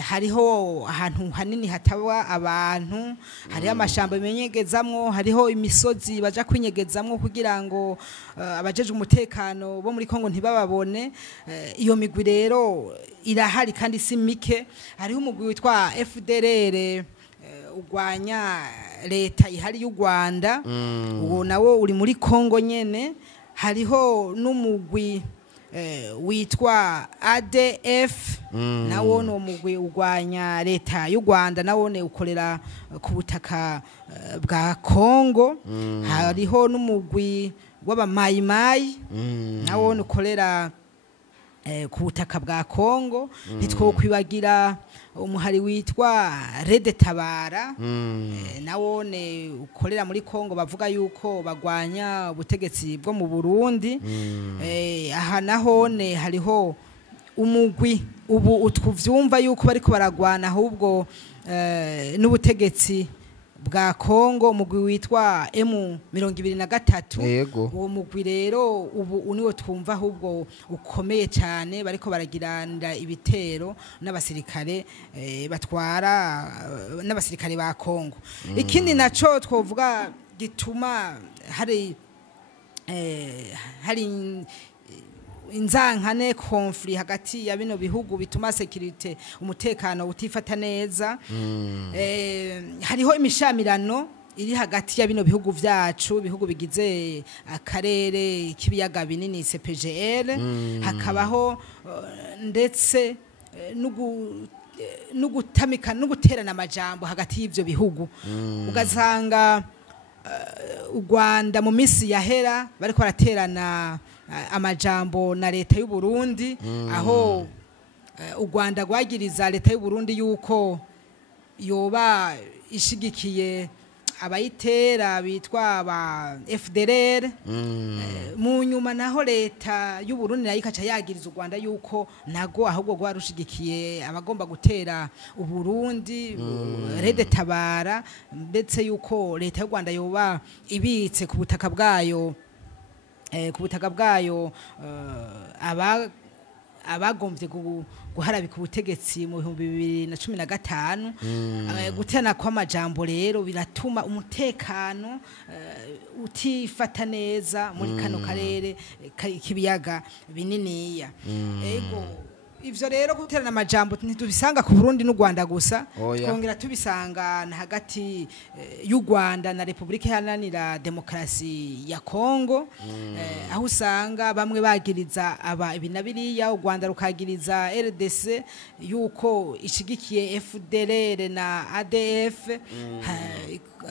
hariho ahantu hanini hataba abantu, hariho amashamba menyegezamwo, hariho imisozi baja kwinyegezamwo kugira ngo abajeje umutekano bo muri Kongo ntibababone. Iyo migwi rero irahari kandi si mike. Hariho umugwi witwa FDLR ugwanya leta ihari y'u Rwanda, uwo nawo uri muri Kongo nyene. Hariho n'umugwi witwa ADF, nawo no mugwi ugwanya leta y'u Rwanda, nawo ne ukorera ku butaka bwa Kongo. Hariho n'umugwi w'abamayimayi, nawo ukorera ku butaka bwa Kongo. Ntitwokwibagira umuhari witwa Rede Tabara, nawone ukorera muri Kongo, bavuga yuko bagwanya ubutegetsi bwo mu Burundi. Aha nahone hariho umugwi ubu utwuvyumva yuko bariko baragwana ahubwo n'ubutegetsi bwa Kongo, umugwi witwa M23. Uwo mugwi rero ubu uniwo twumva ahubwo ukomeye cyane, bariko baragiranira ibitero n'abasirikare batwara n'abasirikare ba Kongo. Ikindi naco twovuga gituma hari inzankane conflit hagati ya bino bihugu bituma security umutekano utifata neza. Hariho imishamirano iri hagati ya bino bihugu vyacu, bihugu bigize akarere k'ibiyaga binini CPGL. Hakabaho ndetse n'ugutamika n'uguterana amajambo hagati y'ivyo bihugu. Ugasanga u Rwanda mu misi yahera bariko baraterana amajambo na leta y'u Burundi, aho u Rwanda rwagiriza leta y'u Burundi yuko yoba ishigikiye abayitera bitwa ba FDLR. Mu nyuma naho leta y'u Burundi nayo ikaca yagiriza u Rwanda yuko nago ahubwo rwarushigikiye abagomba gutera u Burundi, Rede Tabara, ndetse yuko leta y'u Rwanda yoba ibitse ku butaka bwayo abagombye guharabika ubutegetsi mu 2015 gutana kw'amajambo rero biratuma umutekano utifata neza muri kano karere k'ibiyaga bininiya ego ivyo rero guterana amajambo ntitubisanga ku Burundi n'u Rwanda gusa twongera tubisanga na hagati y'u Rwanda na Republika Iharanira Demokarasi ya Kongo aho usanga bamwe bagiriza aba ibinabiriya u Rwanda rukagiriza RDC yuko ishigikiye FDLR na ADF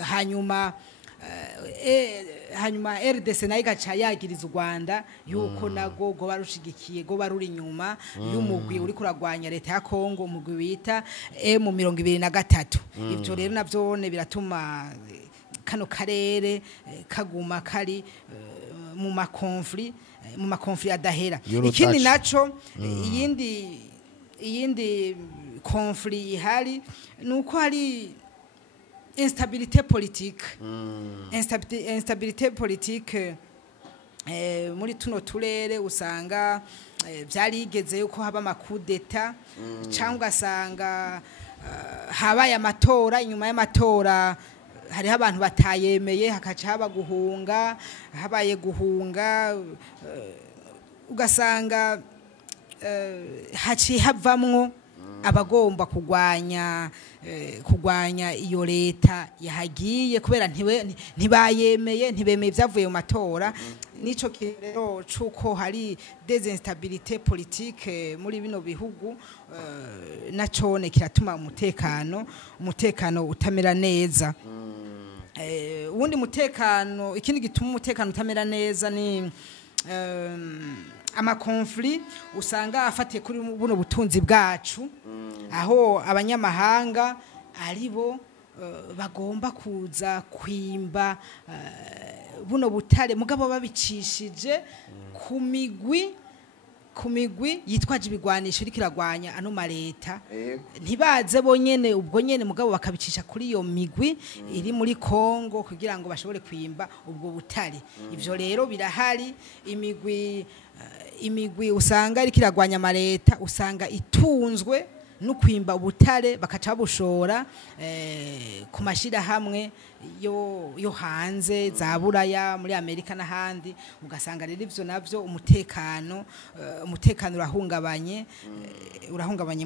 hanyuma RDC nayo igaca yagiriza u Rwanda yuko nago go barushigikiye go baruri inyuma y'umugwi uri kuragwanya leta ya Kongo umugwi bita M23 ivyo rero navyone biratuma kano karere kaguma kari mu makonfli adahera ikindi naco iyindi konfli ihari nuko hari instabilité politique muri tuno turere usanga byarigeze yuko haba amakudeta cyangwa asanga habaye amatora inyuma y'amatora hariho abantu batayemeye hakaca haba guhunga habaye guhunga ugasanga haci havamwo abagomba kugwanya iyo leta yahagiye kubera ntibayemeye ntibemeye byavuye mu matora nico rero cuko hari desinstabilité politique muri bino bihugu nacone kiratuma umutekano utamera neza ubundi mutekano ikindi gituma umutekano utamera neza ni amakonfli usanga afatiye kuri buno butunzi bwacu aho abanyamahanga aribo bagomba kuza kwimba buno butare mugabo babicishije ku migwi yitwaje ibigwanisho irikiragwanya ano maleta ntibaze bonyene ubwo nyene mugabo bakabicisha kuri iyo migwi iri muri Kongo kugira ngo bashobore kwimba ubwo butare ivyo rero birahari imigwi usanga irikiragwanya amaleta usanga itunzwe no kwimba ubutare bakaca bushora ku mashira hamwe yo hanze za Buraya muri Amerika n'ahandi ugasanga rero ivyo navyo umutekano urahungabanye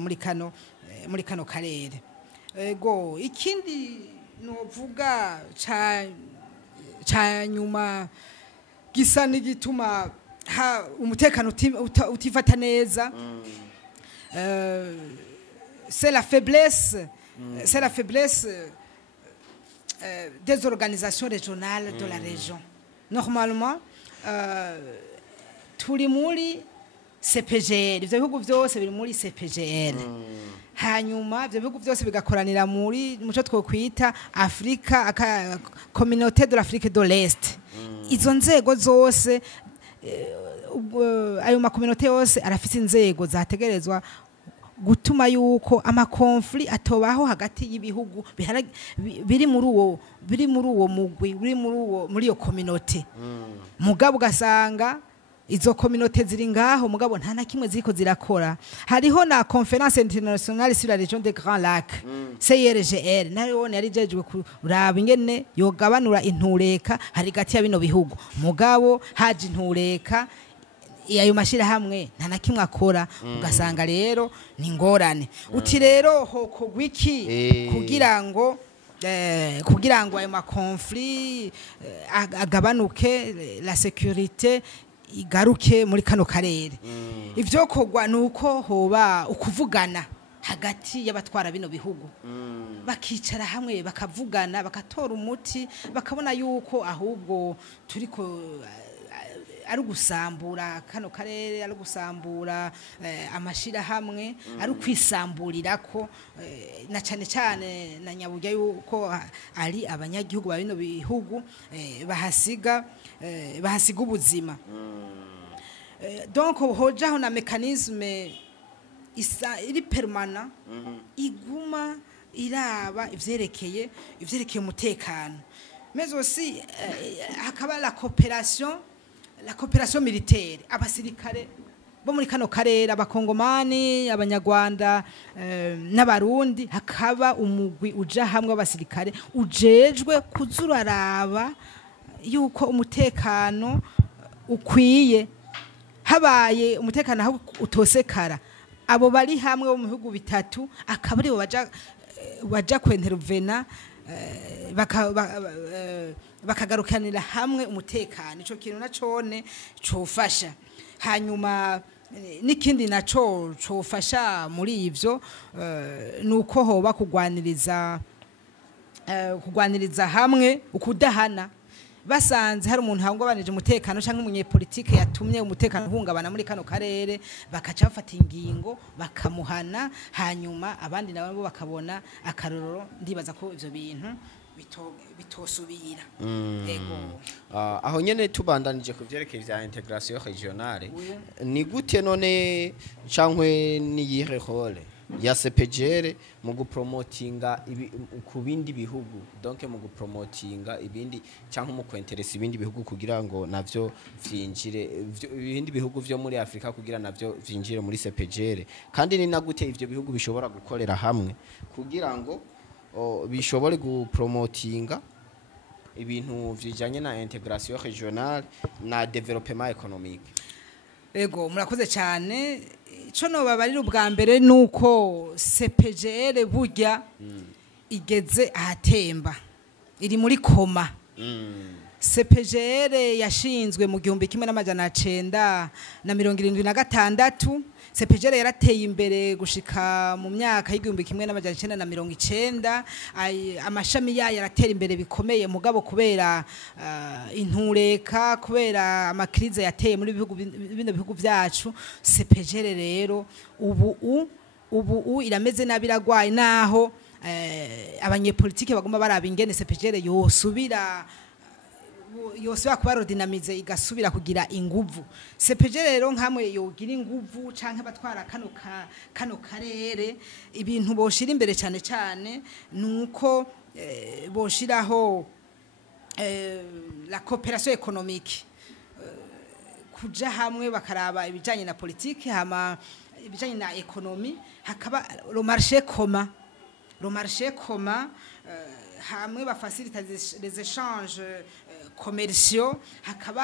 muri kano karere ego ikindi novuga ca nyuma gisa n'igituma umutekano utifata neza c'est la faiblesse des organisations régionales de la région. Normalement, turi muri CPGL, ivyo bihugu vyose biri muri CPGL. Hanyuma ivyo bihugu vyose bigakoranira muri muco twokwita Afrika Communauté de l'Afrique de l'Est. Izo nzego zose ayo makominote yose arafise inzego zategerezwa gutuma yuko amakonfli atobaho hagati y'ibihugu biri muri uwo mugwi muri iyo communauté mugabo ugasanga izo communauté ziri ngaho mugabo nta na kimwe ziko zirakora hariho na Conférence Internationale sur la région des Grands Lacs CIRGL nayo yari jejwe kuraba ingene yogabanura intureka hari gati ya bino bihugu mugabo haje intureka ayo mashira hamwe nta na kimwe akora ugasanga rero ni ngorane uti rero hoko gwiki kugira ngo ayo makonfli agabanuke la sécurité igaruke muri kano karere ivyo kogwa nuko hoba ukuvugana hagati y'abatwara bino bihugu bakicara hamwe bakavugana bakatora umuti bakabona yuko ahubwo turiko ari gusambura kano karere ari gusambura amashira hamwe ari kwisamburira ko na cyane na nyaburya yuko ari abanyagihugu babino bihugu bahasiga ubuzima donc hojaho na mécanisme iri permanent iguma iraba ivyerekeye umutekano mais aussi hakaba la coopération militaire abasirikare bo muri kano karere abakongomani abanyarwanda n'abarundi hakaba umugwi uja hamwe w'abasirikare ujejwe kuzuraraba yuko umutekano ukwiye habaye umutekano aho utosekara abo bari hamwe mu bihugu bitatu akaba ari baja kwentervena bakagarukanira hamwe umutekano ico kintu nacone cofasha hanyuma n'ikindi naco cofasha muri ivyo nuko hoba kugwaniriza hamwe ukudahana basanze hari umuntu hangwabanije umutekano canke umunyepolitike yatumye umutekano uhungabana muri kano karere bakaca bafata ingingo bakamuhana hanyuma abandi nabo bakabona akarorero ndibaza ko ivyo bintu bitosubira ego aho nyene tubandanije kuvyerekeye vya integration regionale ni gute none cankwe niyihe role ya CPGR mu gupromotinga ku bindi bihugu donc mu gupromotinga ibindi canke mu kwenteresa ibindi bihugu kugira ngo navyo vyinjire ibindi bihugu vyo muri Afrika kugira navyo vyinjire muri CPGR kandi ni na gute ivyo bihugu bishobora gukorera hamwe kugira ngo bishobore gupromotinga ibintu vyijanye na integration regionale na development économique. Ego murakoze cyane ico no babarira ubwa mbere nuko CPGR burya igeze ahatemba iri muri koma. CPGR yashinzwe mu 1976 CPGR yarateye imbere gushika mu myaka y'1990 amashami yayo yaratera imbere bikomeye mugabo kubera intureka kubera amakrize yateye muri bino bihugu byacu CPGR rero ubu irameze nabiragwaye naho abanyepolitike bagomba baraba ingene CPGR yosubira kubarodinamize igasubira kugira inguvu CPGR rero nkamwe yogira inguvu canke batwara kano karere ibintu boshira imbere cyane nuko boshiraho la coopération économique kuja hamwe bakaraba ibijanye na politique hama ibijanye na économie hakaba le marché commun hamwe bafacilita les échanges commerciaux hakaba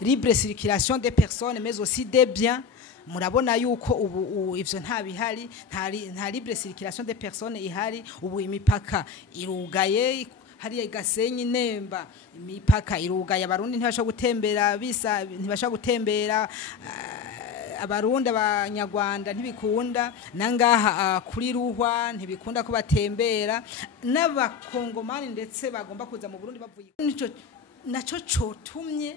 libre circulation des personnes mais aussi des biens murabona yuko ubu ivyo nta bihari nta libre circulation des personnes ihari ubu imipaka irugaye hariya Gasenyi Nemba imipaka irugaye abarundi ntibasha gutembera ntibasha gutembera abarundi abanyarwanda ntibikunda nangaha kuri ruhwa ntibikunda ko batembera n'abakongomani ndetse bagomba kuza mu Burundi bavuye naco cotumye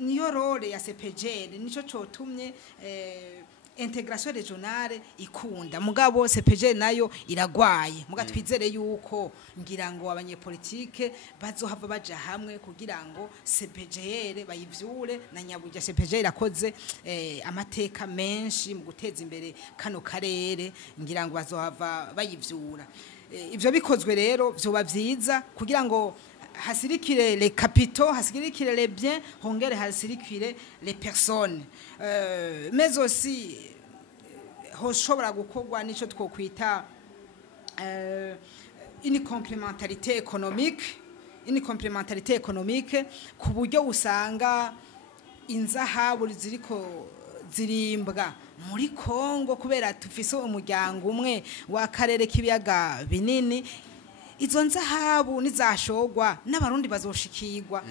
niyo role ya CPGR nico cotumye integration regionale ikunda mugabo CPGR nayo iragwaye muga twizere yuko ngira ngo abanyepolitike bazohava baja hamwe kugira ngo CPGR bayivyure na nyaburya CPGR irakoze amateka menshi mu guteza imbere kano karere ngira ngo bazohava bayivyura ivyo bikozwe rero vyoba vyiza kugira ngo hasirikire les capitaux hasirikire les biens hongere hasirikire les personnes mais aussi hoshobora gukorwa nico twokwita une complémentarité économique ku buryo usanga inzahabu ziriko zirimbwa muri Kongo kubera tufise umuryango umwe wa karere k'ibiyaga binini izo nzahabu nizashogwa n'abarundi bazoshikirwa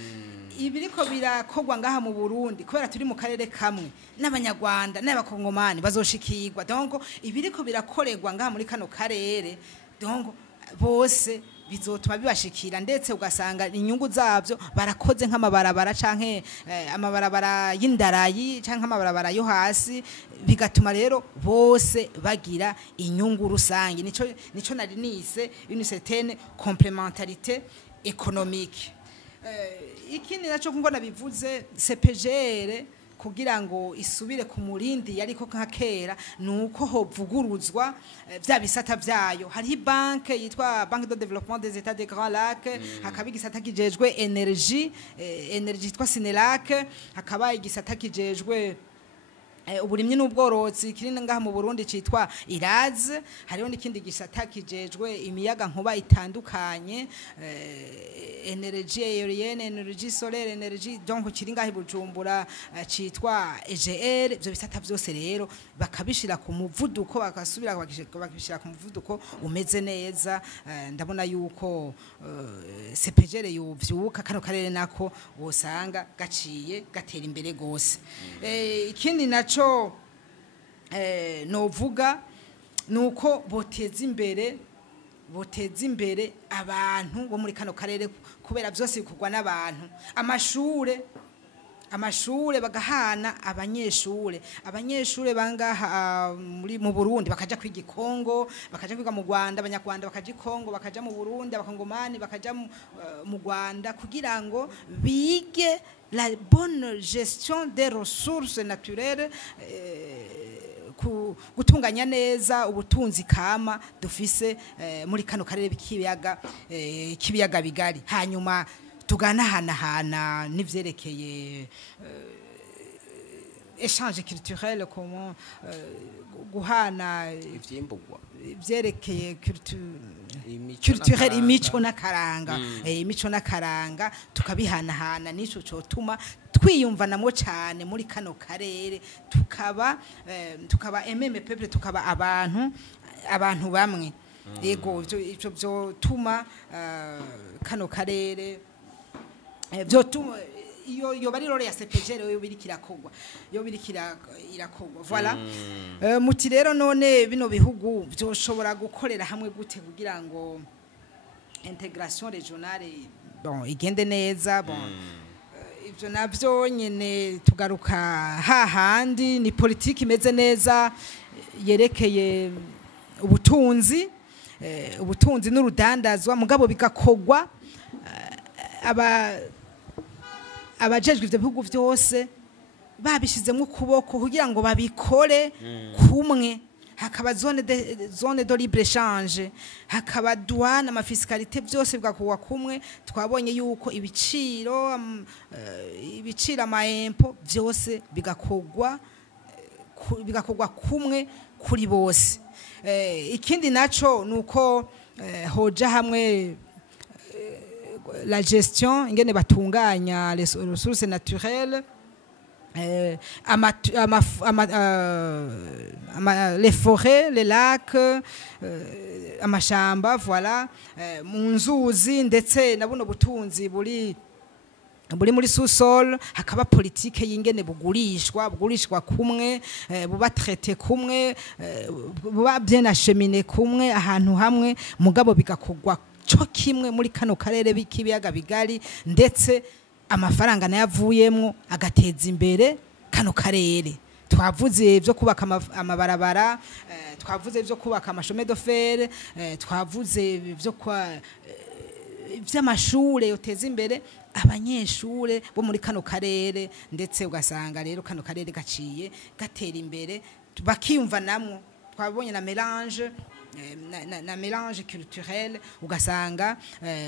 ibiriko birakogwa ngaha mu Burundi kubera turi mu karere kamwe n'abanyarwanda n'abakongomani bazoshikirwa donc ibiriko birakorerwa ngaha muri kano karere donc bose bizotuma bibashikira ndetse ugasanga inyungu zavyo barakoze nk'amabarabara canke amabarabara y'indarayi canke amabarabara yo hasi bigatuma rero bose bagira inyungu rusange nico nari nise une certaine complémentarité économique ikindi naco ngona bivuze CPGR kugira ngo isubire ku murindi yariko nkakera nuko hovuguruzwa vya bisata vyayo hari banke yitwa Banque de Développement des États des Grands Lacs hakaba igisata kijejwe energie yitwa Sinelac hakaba igisata kijejwe uburimyi n'ubworozi kiri ngaha mu Burundi citwa iraze hariho n'ikindi gisata kijejwe imiyaga nkuba itandukanye energie aérienne energie solaire energie donc kiri ngaha Bujumbura citwa EGR ivyo bisata vyose rero bakabishira ku muvuduko bakasubira bakabishira ku muvuduko umeze neza ndabona yuko CPGR yuvyuka kano karere nako wosanga gaciye gatera imbere gose ikindi naco novuga nuko boteza imbere abantu bo muri kano karere kubera byose bikorwa n'abantu amashure bagahana abanyeshure bangaha mu Burundi bakaja kwiga Kongo bakaja kwiga mu Rwanda abanyarwanda bakaja Kongo bakaja mu Burundi abakongomani bakaja mu Rwanda kugira ngo bige la bonne gestion des ressources naturelles gutunganya neza ubutunzi kama dufise muri kano karere kibiyaga bigari hanyuma tuganahana n'ivyerekeye échange culturel comment guhana ivyerekeye culturel imico n'akaranga tukabihanahana nico cotuma twiyumvanamo cyane muri kano karere tukaba ememe peuple tukaba abantu bamwe yego ivyo vyotuma kano karere vyotuma iyo bari role ya CPGR yo birikirakorwa voilà muti rero none bino bihugu byoshobora gukorera hamwe gute kugira ngo intégration régionale igende neza ivyo navyo nyene tugaruka hahandi ni politiki imeze neza yerekeye ubutunzi n'urudandazwa mugabo bigakogwa abajejwe ivyo bihugu vyose babishizemo ukuboko kugira ngo babikore kumwe hakaba zone de libre échange hakaba douane amafiscalité byose bigakugwa kumwe twabonye yuko ibiciro ama impôt byose bigakogwa kumwe kuri bose ikindi naco nuko hoja hamwe la gestion ingene batunganya les ressources naturelles les forêts les lacs amashamba voilà mu nzuzi ndetse nabuno butunzi buri muri sous-sol hakaba politique y'ingene bugurishwa kumwe buba traité kumwe buba bien acheminé kumwe ahantu hamwe mugabo bigakogwa cyo kimwe muri kano karere b'ikibiyaga bigari ndetse amafaranga nayavuyemwo agateza imbere kano karere twavuze byo kubaka amabarabara twavuze byo kubaka amashome de fer twavuze byo by'amashure yoteza imbere abanyeshure bo muri kano karere ndetse ugasanga rero kano karere gaciye gatera imbere bakiyumva namwe twabonye na mélange culturel ugasanga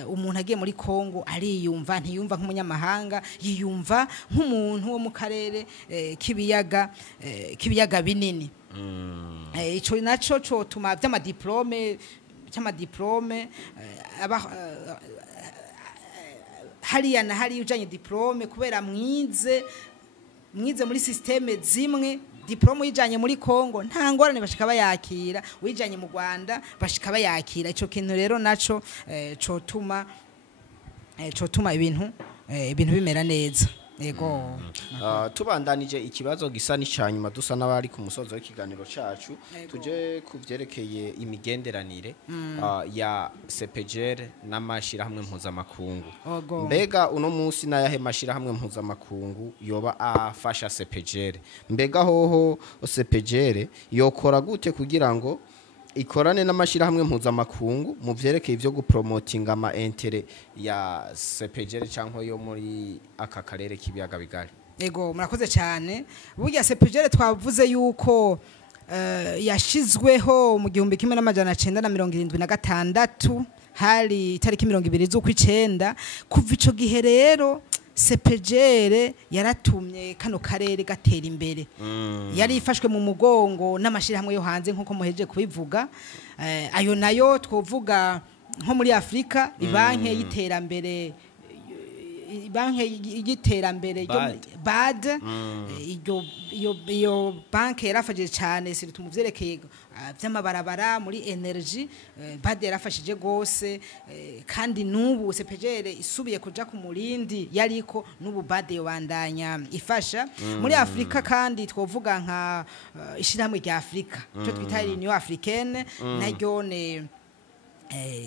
umuntu agiye muri Kongo ariyumva ntiyumva nk'umunyamahanga yiyumva nk'umuntu wo mu karere kibiyaga binini ico naco cotuma vy'amadiplome hariya na hariya ujanye diplome kubera mwize muri systeme zimwe diplome yijanye muri Kongo nta ngorane bashika bayakira wijanye mu Rwanda bashika bayakira ico kintu rero naco cotuma ibintu bimera neza yego tubandanije ikibazo gisa n'icanyuma dusa n'abari ku musozo w'ikiganiro cacu tuje kuvyerekeye imigenderanire ya CPGR n'amashirahamwe mpuzamakungu mbega uno munsi nayahe mashirahamwe mpuzamakungu yoba afasha CPGR mbega hoho CPGR yokora gute kugira ngo ikorane n'amashirahamwe mpuzamakungu mu vyerekeye ivyo gupromotinga ama intérêt ya CPGR canko yo muri aka karere kibiyaga bigari ego murakoze cyane burya CPGR twavuze yuko yashizweho mu 1976 hari itariki 20 z'ukwicenda kuva ico gihe rero CPGL yaratumye kano karere gatera imbere yari ifashwe mu mugongo n'amashirahamwe yo hanze nkuko muheje kubivuga ayo nayo twovuga nko muri Afrika ibanke y'iterambere BAD iyo banke yarafashije cyane siri tumuvyerekeye vy'amabarabara muri energy BAD yarafashije gose kandi nubu CPGL isubiye kuja ku murindi yariko nubu BAD yobandanya ifasha muri Afrika kandi twovuga nka ishiramwe rya Afrika cyo twita Union Africaine naryone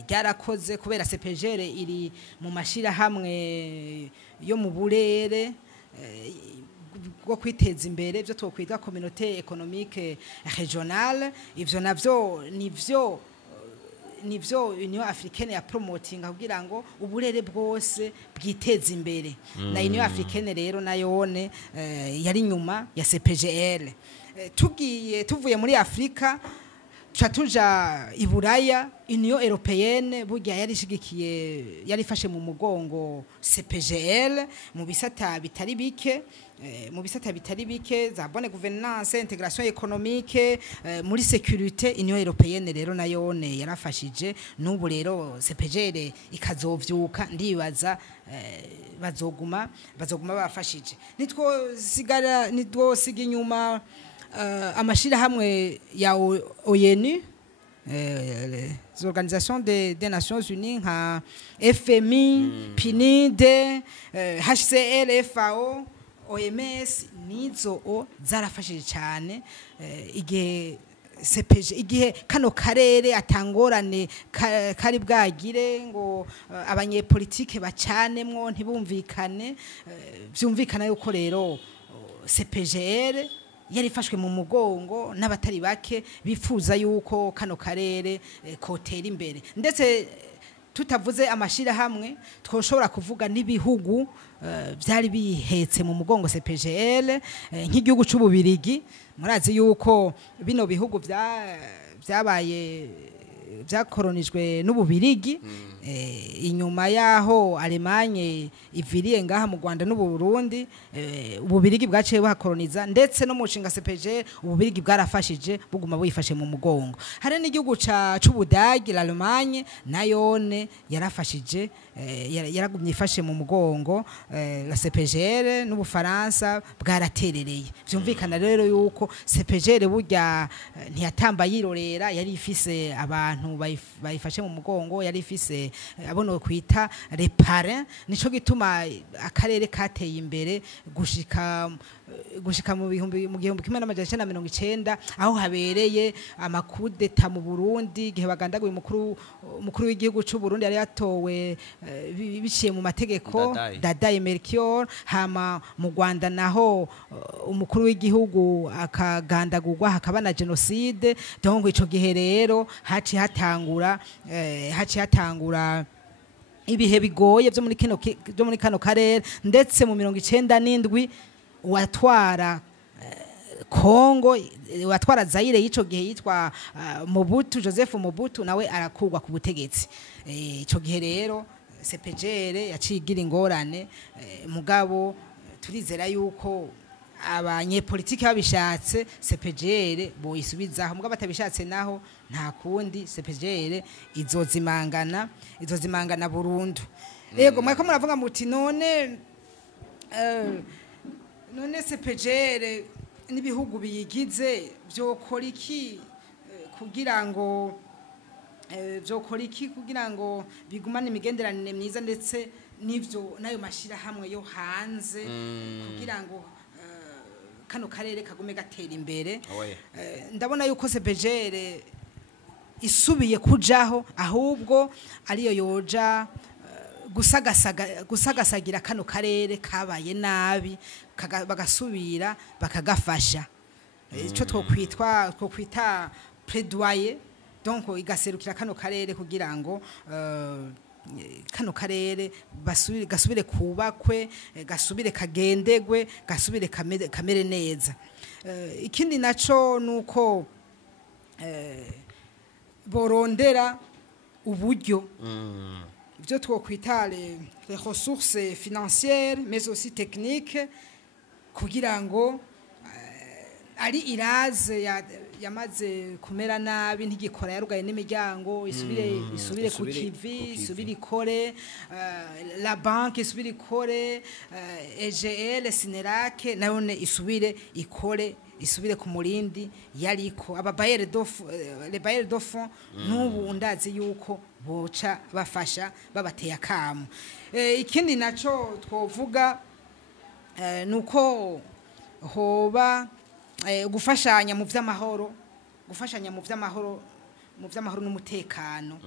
ryarakoze kubera CPGL iri mu mashira hamwe yo mu burere bwo kwiteza imbere byo twokwita communauté économique régionale ivyo navyo nivyo Union Africaine ya promoting kugira ngo uburere bwose bwiteza imbere na Union Africaine rero nayone yari nyuma ya CPGL tuvuye muri Afrika tuja iburaya Union Européenne burya yarifashe mu mugongo CPGL mu bisata bitari bike za bonne gouvernance intégration économique muri sécurité Union Européenne rero nayone yarafashije n'ubu rero CPGL ikazovyuka ndibaza bazoguma bafashije nitwo siga inyuma amashira hamwe ya ONU les organisations des Nations Unies nka FMI PNUD HCR FAO OMS nizo zarafashije cyane igihe kano karere atangorane kari bwagire ngo abanyepolitike bacanemwo ntibumvikane byumvikana yuko rero CPGL yarifashwe mu mugongo n'abatari bake bifuza yuko kano karere kotera imbere ndetse tutavuze amashira hamwe twoshobora kuvuga n'ibihugu byari bihetse mu mugongo CPGL nk'igihugu c'ububirigi murazi yuko bino bihugu byakoronijwe n'ububirigi inyuma yaho Allemagne iviriye ngaha mu Rwanda n'u Burundi ububirigi bwaciye buhakoroniza ndetse no mu nshinga CPG ububirigi bwarafashije buguma buyifashe mu mugongo hari n'igihugu c'ubudagi l'Allemagne nayone yarafashije yaragumye ifashe mu mugongo la CPGL n'ubufaransa bwaraterereye byumvikana rero yuko CPGL burya ntiyatamba yirorera yari ifise abantu bayifashe mu mugongo yari ifise abono kwita repare nico gituma akarere kateye imbere gushika mu gihumbi 1990 aho habereye amakudeta mu Burundi gihe bagandaguye umukuru w'igihugu c'u Burundi yari yatowe biciye mu mategeko Dadaye Melchior hama mu Rwanda naho umukuru w'igihugu akagandagurwa hakaba na genocide donc ico gihe rero haci hatangura ibihe bigoye byo muri kano karere ndetse mu 97 watwara Kongo watwara Zaire yico gihe yitwa Mobutu Joseph Mobutu nawe arakugwa ku butegetsi ico gihe rero CPGL yacigira ingorane mugabo turizera yuko abanyepolitiki babishatse CPGL boyisubizaho mugabo batabishatse naho nta kundi CPGL izozimangana burundu yego mwako muravuga muti none CPGL n'ibihugu biyigize byokora iki kugira ngo bigumane imigenderanire myiza ndetse n'ivyo nayo mashira hamwe yo hanze kugira ngo kano karere kagume gatera imbere ndabona yuko CPGL isubiye kujaho ahubwo ariyo yoja gusagasagira kano karere kabaye nabi bagasubira bakagafasha ico twokwita plaidoyer donc igaserukira kano karere kugira ngo kano karere gasubire kubakwe gasubire kagendegwe gasubire kamere neza ikindi naco nuko borondera uburyo ibyo twokwita les ressources financières mais aussi techniques kugira ngo ari iraze yamaze kumera nabi ntigikora yarugaye n'imiryango isubire ku kivi isubire ikore la banque isubire ikore EGL Sinerake nayone isubire ikore isubire ku murindi yariko aba bailleurs de fonds n'ubu ndazi yuko boca bafasha babateye akamu ikindi naco twovuga nuko hoba gufashanya mu vy'amahoro n'umutekano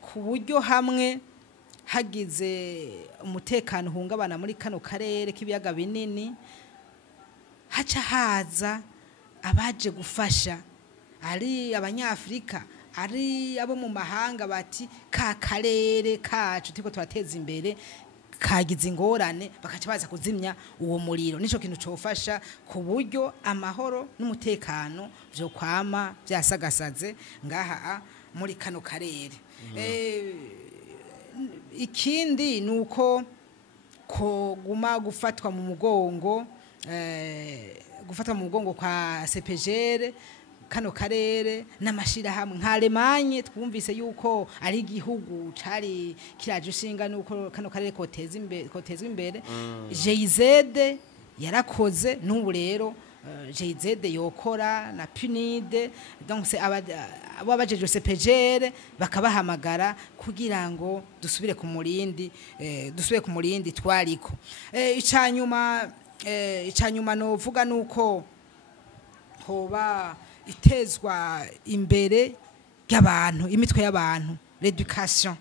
ku buryo hamwe hagize umutekano hungabana muri kano karere k'ibiyaga binini haca haza abaje gufasha ari abanyafrika ari abo mu mahanga bati ka karere kacu tiko turateza imbere kagize ingorane bakaca baza kuzimya uwo muriro nico kintu cofasha ku buryo amahoro n'umutekano byo kwama byasagasaze ngaha muri kano karere ikindi nuko ko guma gufatwa mu mugongo kwa CPGR kano karere n'amashira hamwe nka Alemanye twumvise yuko ari igihugu cari kiraje ushinga nuko kano karere kotezwa imbere GIZ yarakoze n'ubu rero GIZ yokora na PNID donc c'est abo abajeje CPGR bakabahamagara kugira ngo dusubire ku murindi twariko icanyuma no vuga nuko hoba itezwa imbere y'abantu imitwe y'abantu l'éducation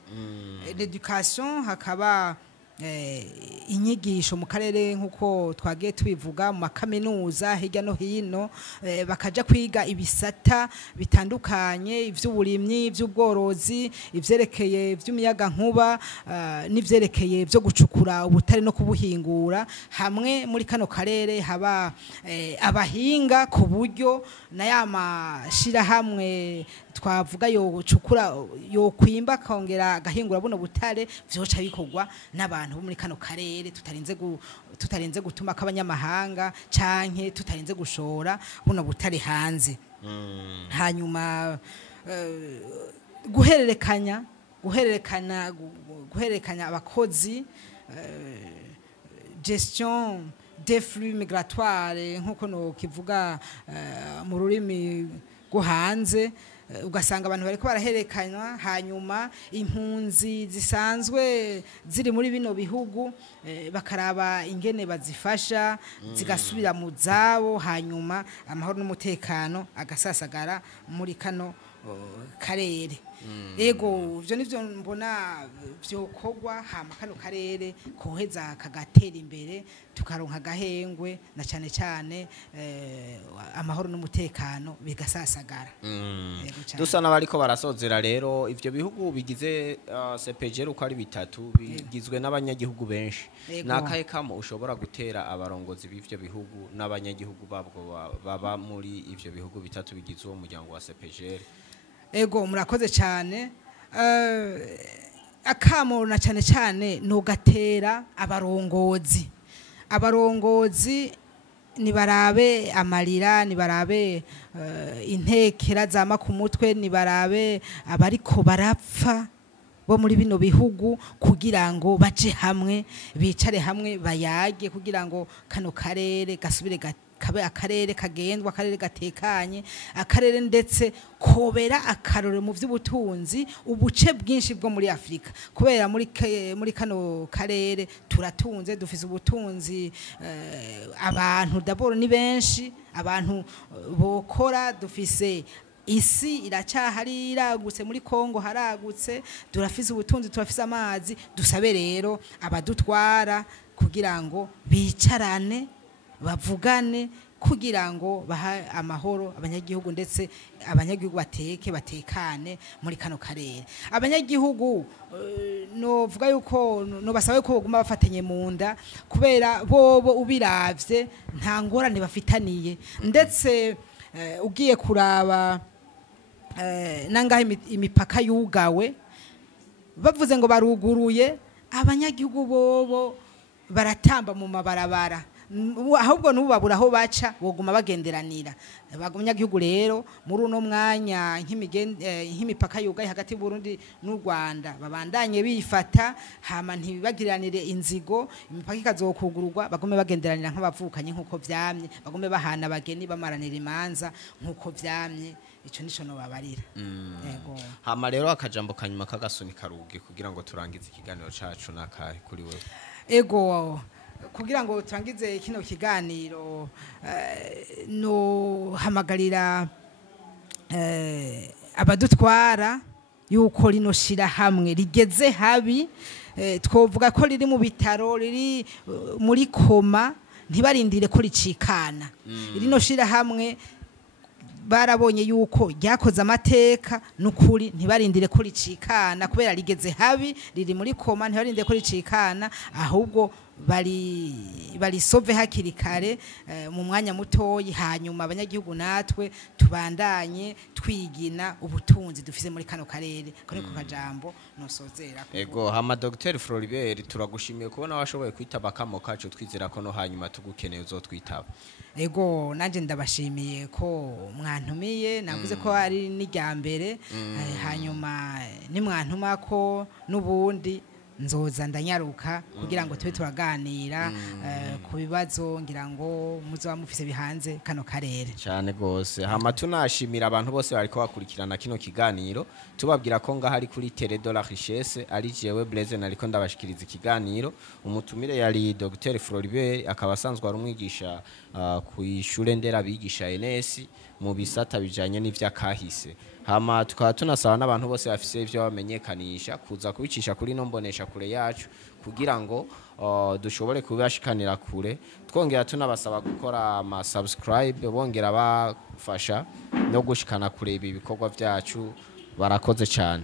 hakaba inyigisho mu karere nkuko twagiye tubivuga mu makaminuza hirya no hino bakaja kwiga ibisata bitandukanye ivy'uburimyi ivy'ubworozi ivyerekeye vy'umuyaga nkuba n'ivyerekeye byo gucukura ubutare no kubuhingura hamwe muri kano karere haba abahinga ku buryo na yamashira hamwe twavuga yo kwimba kongera gahingura buno butare vyoca bikorwa n'abantu bo muri kano karere tutarenze gutuma kabanyamahanga canke tutarenze gushora buno butare hanze hanyuma guhererekanya abakozi gestion des flux migratoires nkuko no kivuga mu rurimi go hanze ugasanga abantu bariko baraherekanywa hanyuma impunzi zisanzwe ziri muri bino bihugu bakaraba ingene bazifasha zigasubira mu zabo hanyuma amahoro n'umutekano agasasagara muri kano karere ego byo nivyo mbona byokogwa hama kano karere koheza kagatera imbere tukaronka gahengwe na cyane amahoro n'umutekano bigasasagara dusa n'abariko barasozera rero ivyo bihugu bigize CPGR uko ari bitatu bigizwe n'abanyagihugu benshi nakahe kamo ushobora gutera abarongozi b'ivyo bihugu n'abanyagihugu babwo baba muri ivyo bihugu bitatu bigize uwo muryango wa CPGR ego murakoze cyane akamo na cyane nugatera abarongozi nibarabe amarira nibarabe intekera zama ku mutwe nibarabe abariko barapfa bo muri bino bihugu kugira ngo baje hamwe bicare hamwe bayage kugira ngo kano karere gasubire kabe akarere kagendwa akarere gatekanye akarere ndetse kobera akarore mu vy'ubutunzi ubuce bwinshi bwo muri Afrika kubera muri kano karere turatunze dufise ubutunzi abantu d'abord ni benshi abantu bokora dufise isi iracahari iragutse muri Kongo haragutse turafise ubutunzi turafise amazi dusabe rero abadutwara kugira ngo bicarane bavugane kugira ngo baha amahoro abanyagihugu ndetse abanyagihugu batekane muri kano karere abanyagihugu no vuga yuko no basabe ko baguma bafatanye mu nda kubera bobo ubiravye nta ngorane bafitaniye ndetse ugiye kuraba nangahe imipaka yugawe bavuze ngo baruguruye abanyagihugu bobo baratamba mu mabarabara ahubwo n'ubabura aho baca boguma bagenderanira abanyagihugu rero muri uno mwanya nk'imipaka yugaye hagati y'Uburundi n'u Rwanda babandanye bifata hama ntibibagiriranire inzigo imipaka ikazokugururwa bagume bagenderanira nk'abavukanye nk'uko vyamye bagume bahana abageni bamaranira imanza nk'uko vyamye ico nico no babarira yego hama rero akajambo kanyuma kagasoni karugi kugira ngo turangize ikiganiro cacu nakahe kuri wewe ego kugira ngo turangize kino kiganiro no hamagarira abadutwara yuko rino shira hamwe rigeze habi twovuga ko riri mu bitaro riri muri koma ntibarindire ko ricikana rino shira hamwe barabonye yuko ryakoze amateka n'ukuri ntibarindire ko ricikana kubera rigeze habi riri muri koma ntibarindire ko ricikana ahubwo bari sove hakiri kare mu mwanya mutoyi hanyuma abanyagihugu natwe tubandanye twigina ubutunzi dufise muri kano karere kone ku kajambo nosozera ego hama Dr Floribert turagushimiye kubona washoboye kwitaba kamo kacu twizera ko no hanyuma tugukeneye uzotwitaba ego nanje ndabashimiye ko mwantumiye navuze ko ari n'iryambere hanyuma ni mwantuma ko nubundi nzoza ndanyaruka kugira ngo tube turaganira ku bibazo ngira ngo muzoba mufise bihanze kano karere cyane gose hama tunashimira abantu bose bariko bakurikirana kino kiganiro tubabwira ko ngaho ari kuri Télé de la Richesse ari jewe Blaise nariko ndabashikiriza ikiganiro umutumire yari Dr Floribert akaba asanzwe ari umwigisha ku ishure ndera bigisha NS mu bisata bijanye n'ivyakahise hama tukaba tunasaba n'abantu bose bafise ivyo bamenyekanisha kuza kubicisha kuri no mbonesha kure yacu kugira ngo dushobore kubashikanira kure twongera tunabasaba gukora ama subscribe bongera bafasha no gushikana kure ibi bikorwa vyacu barakoze cyane